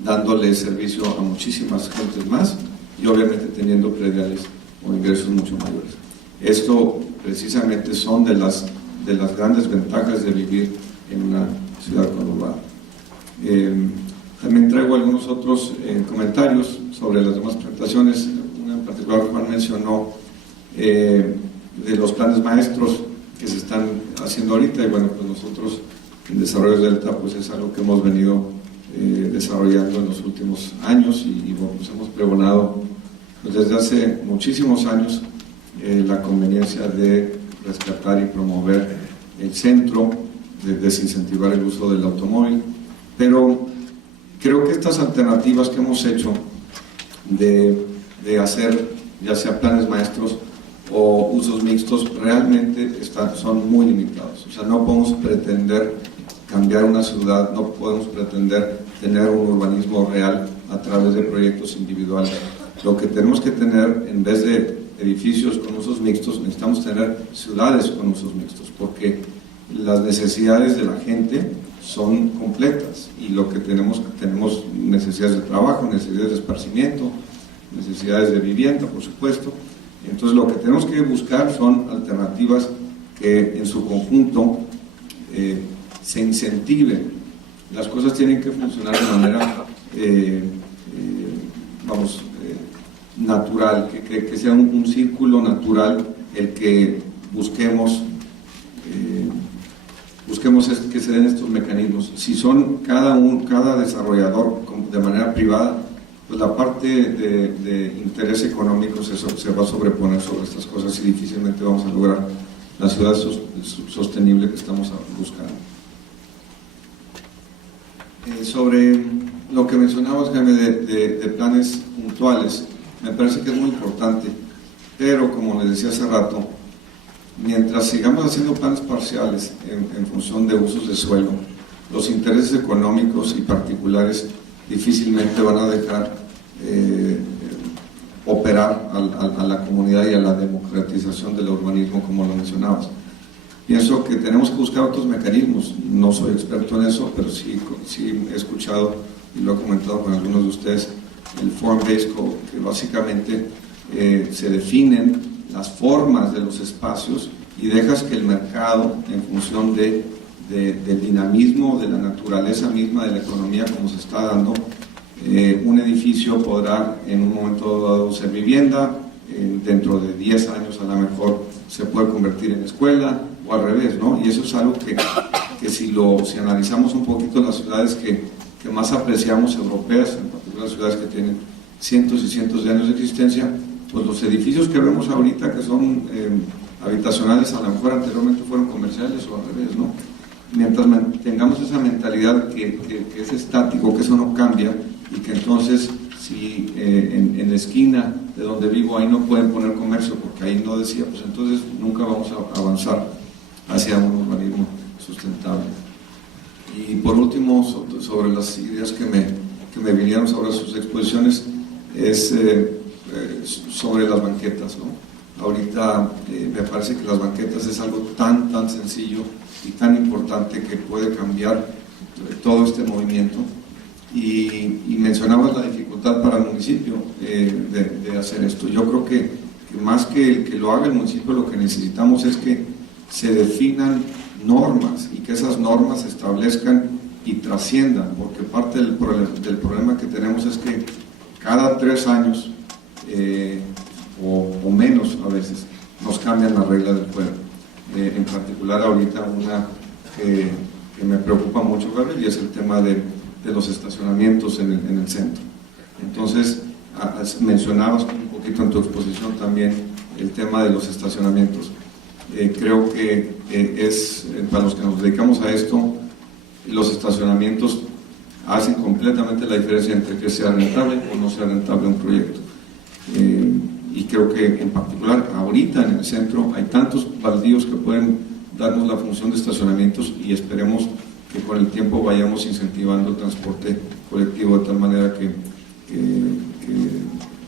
dándole servicio a muchísimas gentes más y obviamente teniendo prediales o ingresos mucho mayores. Esto precisamente son de las grandes ventajas de vivir en una ciudad conurbada. También traigo algunos otros comentarios sobre las demás presentaciones. Una en particular, Juan mencionó de los planes maestros que se están haciendo ahorita, y bueno, pues nosotros en Desarrollo Delta pues es algo que hemos venido desarrollando en los últimos años y bueno, pues hemos pregonado pues desde hace muchísimos años la conveniencia de rescatar y promover el centro, de desincentivar el uso del automóvil, pero creo que estas alternativas que hemos hecho de hacer ya sea planes maestros o usos mixtos realmente son muy limitados. O sea, no podemos pretender cambiar una ciudad, no podemos pretender tener un urbanismo real a través de proyectos individuales. Lo que tenemos que tener, en vez de edificios con usos mixtos, necesitamos tener ciudades con usos mixtos, porque las necesidades de la gente son completas y lo que tenemos necesidades de trabajo, necesidades de esparcimiento, necesidades de vivienda, por supuesto. Entonces lo que tenemos que buscar son alternativas que en su conjunto se incentiven. Las cosas tienen que funcionar de manera natural, que sea un círculo natural el que busquemos que se den estos mecanismos. Si son cada desarrollador de manera privada, pues la parte de interés económico se va a sobreponer sobre estas cosas y difícilmente vamos a lograr la ciudad sostenible que estamos buscando. Sobre lo que mencionabas, Jaime, de planes puntuales, me parece que es muy importante, pero como les decía hace rato, mientras sigamos haciendo planes parciales en función de usos de suelo, los intereses económicos y particulares difícilmente van a dejar operar a la comunidad y a la democratización del urbanismo, como lo mencionabas. Pienso que tenemos que buscar otros mecanismos. No soy experto en eso, pero sí he escuchado y lo he comentado con algunos de ustedes, el Form-Based Code, que básicamente se definen las formas de los espacios y dejas que el mercado, en función del dinamismo, de la naturaleza misma de la economía como se está dando, un edificio podrá en un momento dado ser vivienda, dentro de 10 años a lo mejor se puede convertir en escuela, o al revés, ¿no? Y eso es algo que si analizamos un poquito las ciudades que más apreciamos, europeas, en particular ciudades que tienen cientos y cientos de años de existencia, pues los edificios que vemos ahorita que son habitacionales, a lo mejor anteriormente fueron comerciales o al revés, ¿no? Mientras tengamos esa mentalidad que es estático, que eso no cambia, y que entonces si en la esquina de donde vivo ahí no pueden poner comercio porque ahí no decía, pues entonces nunca vamos a avanzar hacia un urbanismo sustentable. Y por último, sobre las ideas que me vinieron sobre sus exposiciones, es sobre las banquetas, ¿no? Ahorita me parece que las banquetas es algo tan sencillo y tan importante que puede cambiar todo este movimiento. Y mencionabas la dificultad para el municipio de hacer esto. Yo creo que más que lo haga el municipio, lo que necesitamos es que se definan normas y que esas normas se establezcan y trasciendan, porque parte del problema que tenemos es que cada 3 años o menos a veces nos cambian las reglas del juego. En particular ahorita una que me preocupa mucho, Gabriel, y es el tema de los estacionamientos en el centro. Entonces, mencionabas un poquito en tu exposición también el tema de los estacionamientos. Creo que para los que nos dedicamos a esto, los estacionamientos hacen completamente la diferencia entre que sea rentable o no sea rentable un proyecto. Y creo que en particular ahorita en el centro hay tantos baldíos que pueden darnos la función de estacionamientos, y esperemos que con el tiempo vayamos incentivando el transporte colectivo de tal manera que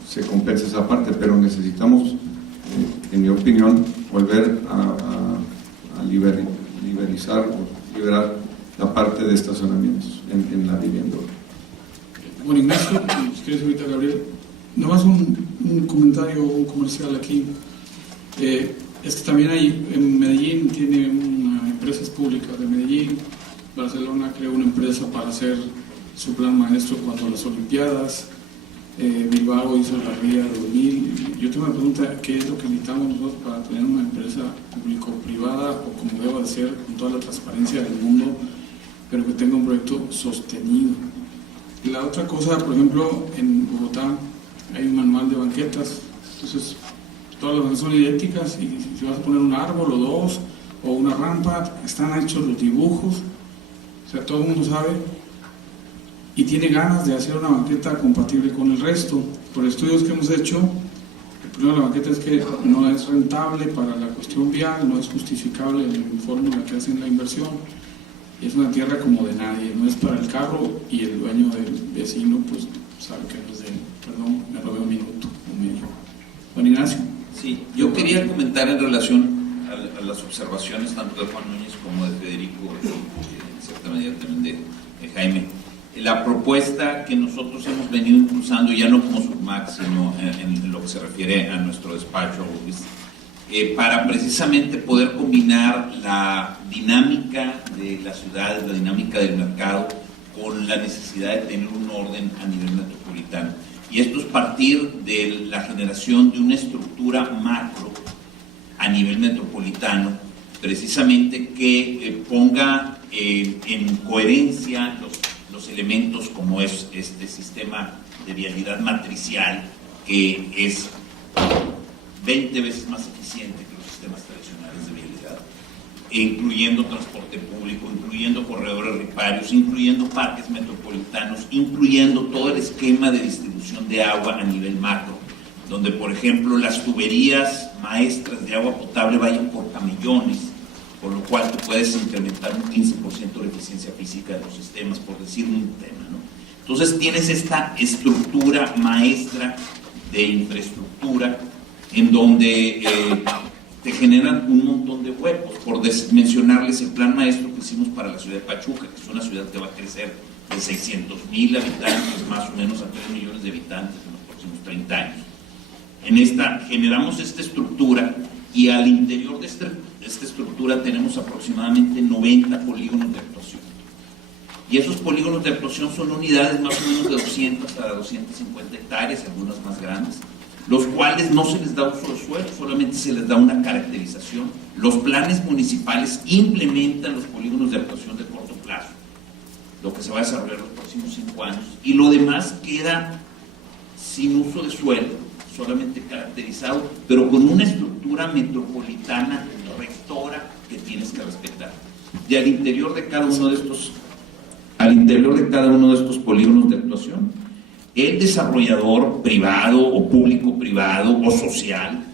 se compense esa parte, pero necesitamos, en mi opinión, volver a liberar la parte de estacionamientos en la vivienda. Bueno, Ignacio, si quieres ahorita, Gabriel, nomás un comentario, un comercial aquí. Es que también hay, en Medellín tiene una empresas públicas de Medellín. Barcelona creó una empresa para hacer su plan maestro cuando las Olimpiadas. Bilbao hizo la Ría 2000. Yo tengo una pregunta: ¿qué es lo que necesitamos nosotros para tener una empresa público-privada, o como deba de ser, con toda la transparencia del mundo, pero que tenga un proyecto sostenido? Y la otra cosa, por ejemplo, en Bogotá hay un manual de banquetas, entonces todas las banquetas son idénticas, y si vas a poner un árbol o dos o una rampa, están hechos los dibujos, o sea, todo el mundo sabe y tiene ganas de hacer una banqueta compatible con el resto. Por estudios que hemos hecho, el problema de la banqueta es que no es rentable para la cuestión vial, no es justificable en la fórmula que hacen la inversión, y es una tierra como de nadie, no es para el carro, y el dueño del vecino pues sabe que no es de él. Perdón, me robé un minuto o medio. Juan Ignacio. Sí, yo quería comentar en relación a las observaciones tanto de Juan Núñez como de Federico, en cierta medida también de Jaime. La propuesta que nosotros hemos venido impulsando, ya no como Submax, sino en lo que se refiere a nuestro despacho, para precisamente poder combinar la dinámica de las ciudades, la dinámica del mercado, con la necesidad de tener un orden a nivel metropolitano. Y esto es partir de la generación de una estructura macro a nivel metropolitano, precisamente que ponga en coherencia los elementos como es este sistema de vialidad matricial, que es 20 veces más eficiente que los sistemas tradicionales de vialidad, incluyendo transporte público, incluyendo corredores riparios, incluyendo parques metropolitanos, incluyendo todo el esquema de distribución de agua a nivel macro, donde, por ejemplo, las tuberías maestras de agua potable vayan por camellones, por lo cual tú puedes incrementar un 15% de eficiencia física de los sistemas, por decir un tema, ¿no? Entonces tienes esta estructura maestra de infraestructura en donde te generan un montón de huecos. Por mencionarles el plan maestro que hicimos para la ciudad de Pachuca, que es una ciudad que va a crecer de 600,000 habitantes más o menos a 3 millones de habitantes en los próximos 30 años. En esta generamos esta estructura, y al interior de esta estructura tenemos aproximadamente 90 polígonos de actuación. Y esos polígonos de actuación son unidades más o menos de 200 a 250 hectáreas, algunas más grandes, los cuales no se les da uso de suelo, solamente se les da una caracterización. Los planes municipales implementan los polígonos de actuación de corto plazo, lo que se va a desarrollar los próximos 5 años, y lo demás queda sin uso de suelo, solamente caracterizado, pero con una estructura metropolitana rectora que tienes que respetar. Y al interior de cada uno de estos polígonos de actuación, el desarrollador privado o público-privado o social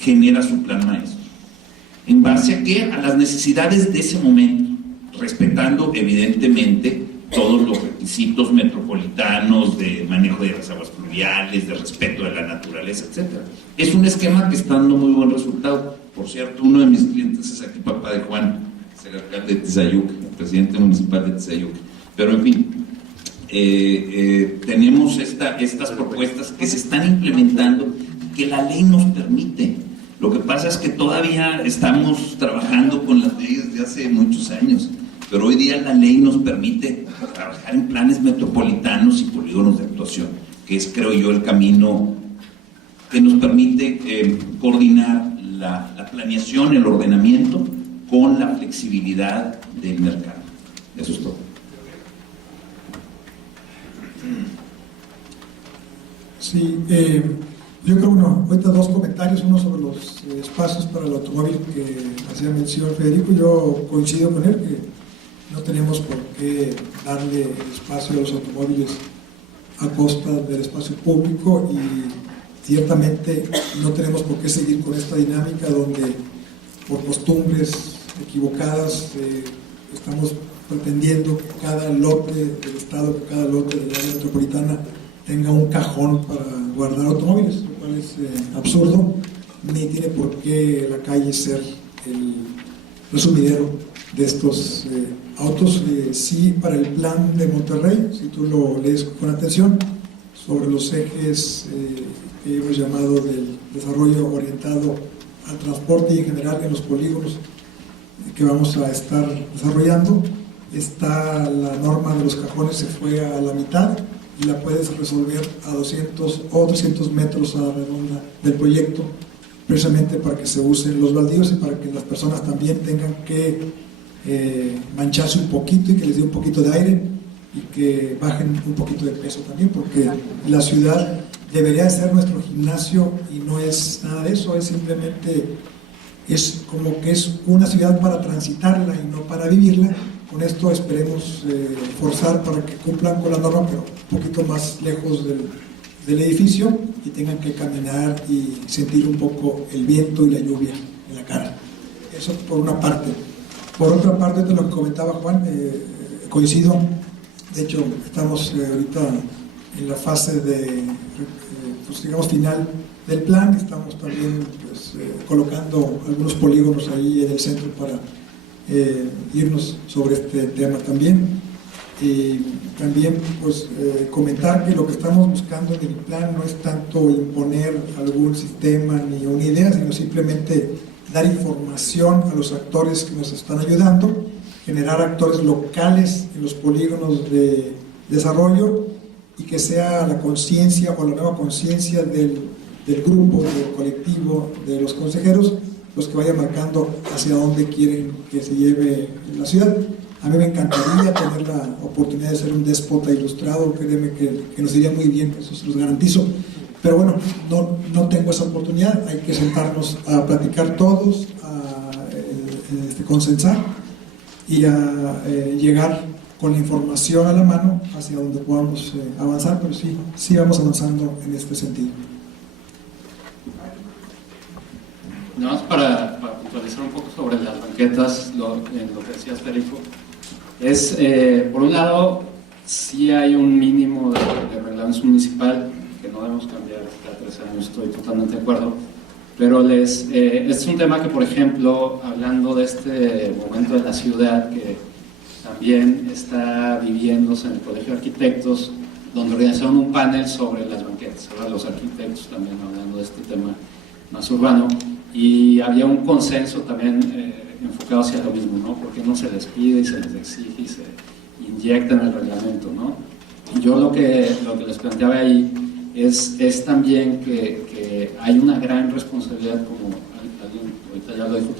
genera su plan maestro. ¿En base a qué? A las necesidades de ese momento, respetando evidentemente todos los requisitos metropolitanos de manejo de las aguas pluviales, de respeto de la naturaleza, etc. Es un esquema que está dando muy buen resultado. Por cierto, uno de mis clientes es aquí papá de Juan, es el alcalde de Tizayuca, el presidente municipal de Tizayuca. Pero en fin, tenemos estas propuestas que se están implementando, que la ley nos permite. Lo que pasa es que todavía estamos trabajando con las leyes de hace muchos años, pero hoy día la ley nos permite trabajar en planes metropolitanos y polígonos de actuación, que es, creo yo, el camino que nos permite coordinar la planeación, el ordenamiento, con la flexibilidad del mercado. Eso es todo. Sí, yo creo, bueno, ahorita 2 comentarios, uno sobre los espacios para el automóvil que hacía mención Federico. Yo coincido con él que no tenemos por qué darle espacio a los automóviles a costa del espacio público, y ciertamente no tenemos por qué seguir con esta dinámica donde por costumbres equivocadas estamos pretendiendo que cada lote del Estado, que cada lote del área metropolitana tenga un cajón para guardar automóviles, lo cual es absurdo, ni tiene por qué la calle ser el resumidero de estos autos. Sí, para el plan de Monterrey, si tú lo lees con atención, sobre los ejes que hemos llamado del desarrollo orientado al transporte y en general en los polígonos que vamos a estar desarrollando, está la norma de los cajones, se fue a la mitad y la puedes resolver a 200 o 300 metros a la redonda del proyecto, precisamente para que se usen los baldíos y para que las personas también tengan que mancharse un poquito y que les dé un poquito de aire y que bajen un poquito de peso también, porque la ciudad debería ser nuestro gimnasio y no es nada de eso, es simplemente, es como que es una ciudad para transitarla y no para vivirla. Con esto esperemos forzar para que cumplan con la norma, pero un poquito más lejos del edificio y tengan que caminar y sentir un poco el viento y la lluvia en la cara. Eso por una parte. Por otra parte, de lo que comentaba Juan, coincido. De hecho, estamos ahorita en la fase de, pues, digamos, final del plan. Estamos también pues, colocando algunos polígonos ahí en el centro para irnos sobre este tema también. Y también pues comentar que lo que estamos buscando en el plan no es tanto imponer algún sistema ni una idea, sino simplemente dar información a los actores que nos están ayudando, generar actores locales en los polígonos de desarrollo y que sea la conciencia o la nueva conciencia del grupo, del colectivo, de los consejeros, los que vayan marcando hacia dónde quieren que se lleve la ciudad. A mí me encantaría tener la oportunidad de ser un déspota ilustrado, créeme que nos iría muy bien, eso se los garantizo, Pero bueno, no tengo esa oportunidad, hay que sentarnos a platicar todos, a consensar y a llegar con la información a la mano hacia donde podamos avanzar, pero sí vamos avanzando en este sentido. Nada más para puntualizar un poco sobre las banquetas, en lo que decías, Federico, es, por un lado, sí hay un mínimo de reglamento municipal que no debemos cambiar cada 3 años, estoy totalmente de acuerdo, pero es un tema que, por ejemplo, hablando de este momento de la ciudad que también está viviéndose en el Colegio de Arquitectos, donde organizaron un panel sobre las banquetas, ahora los arquitectos también hablando de este tema más urbano, y había un consenso también enfocado hacia lo mismo, ¿no? Porque no se les pide y se les exige y se inyecta en el reglamento, ¿no? Y yo lo que les planteaba ahí es también que hay una gran responsabilidad, como alguien ahorita ya lo dijo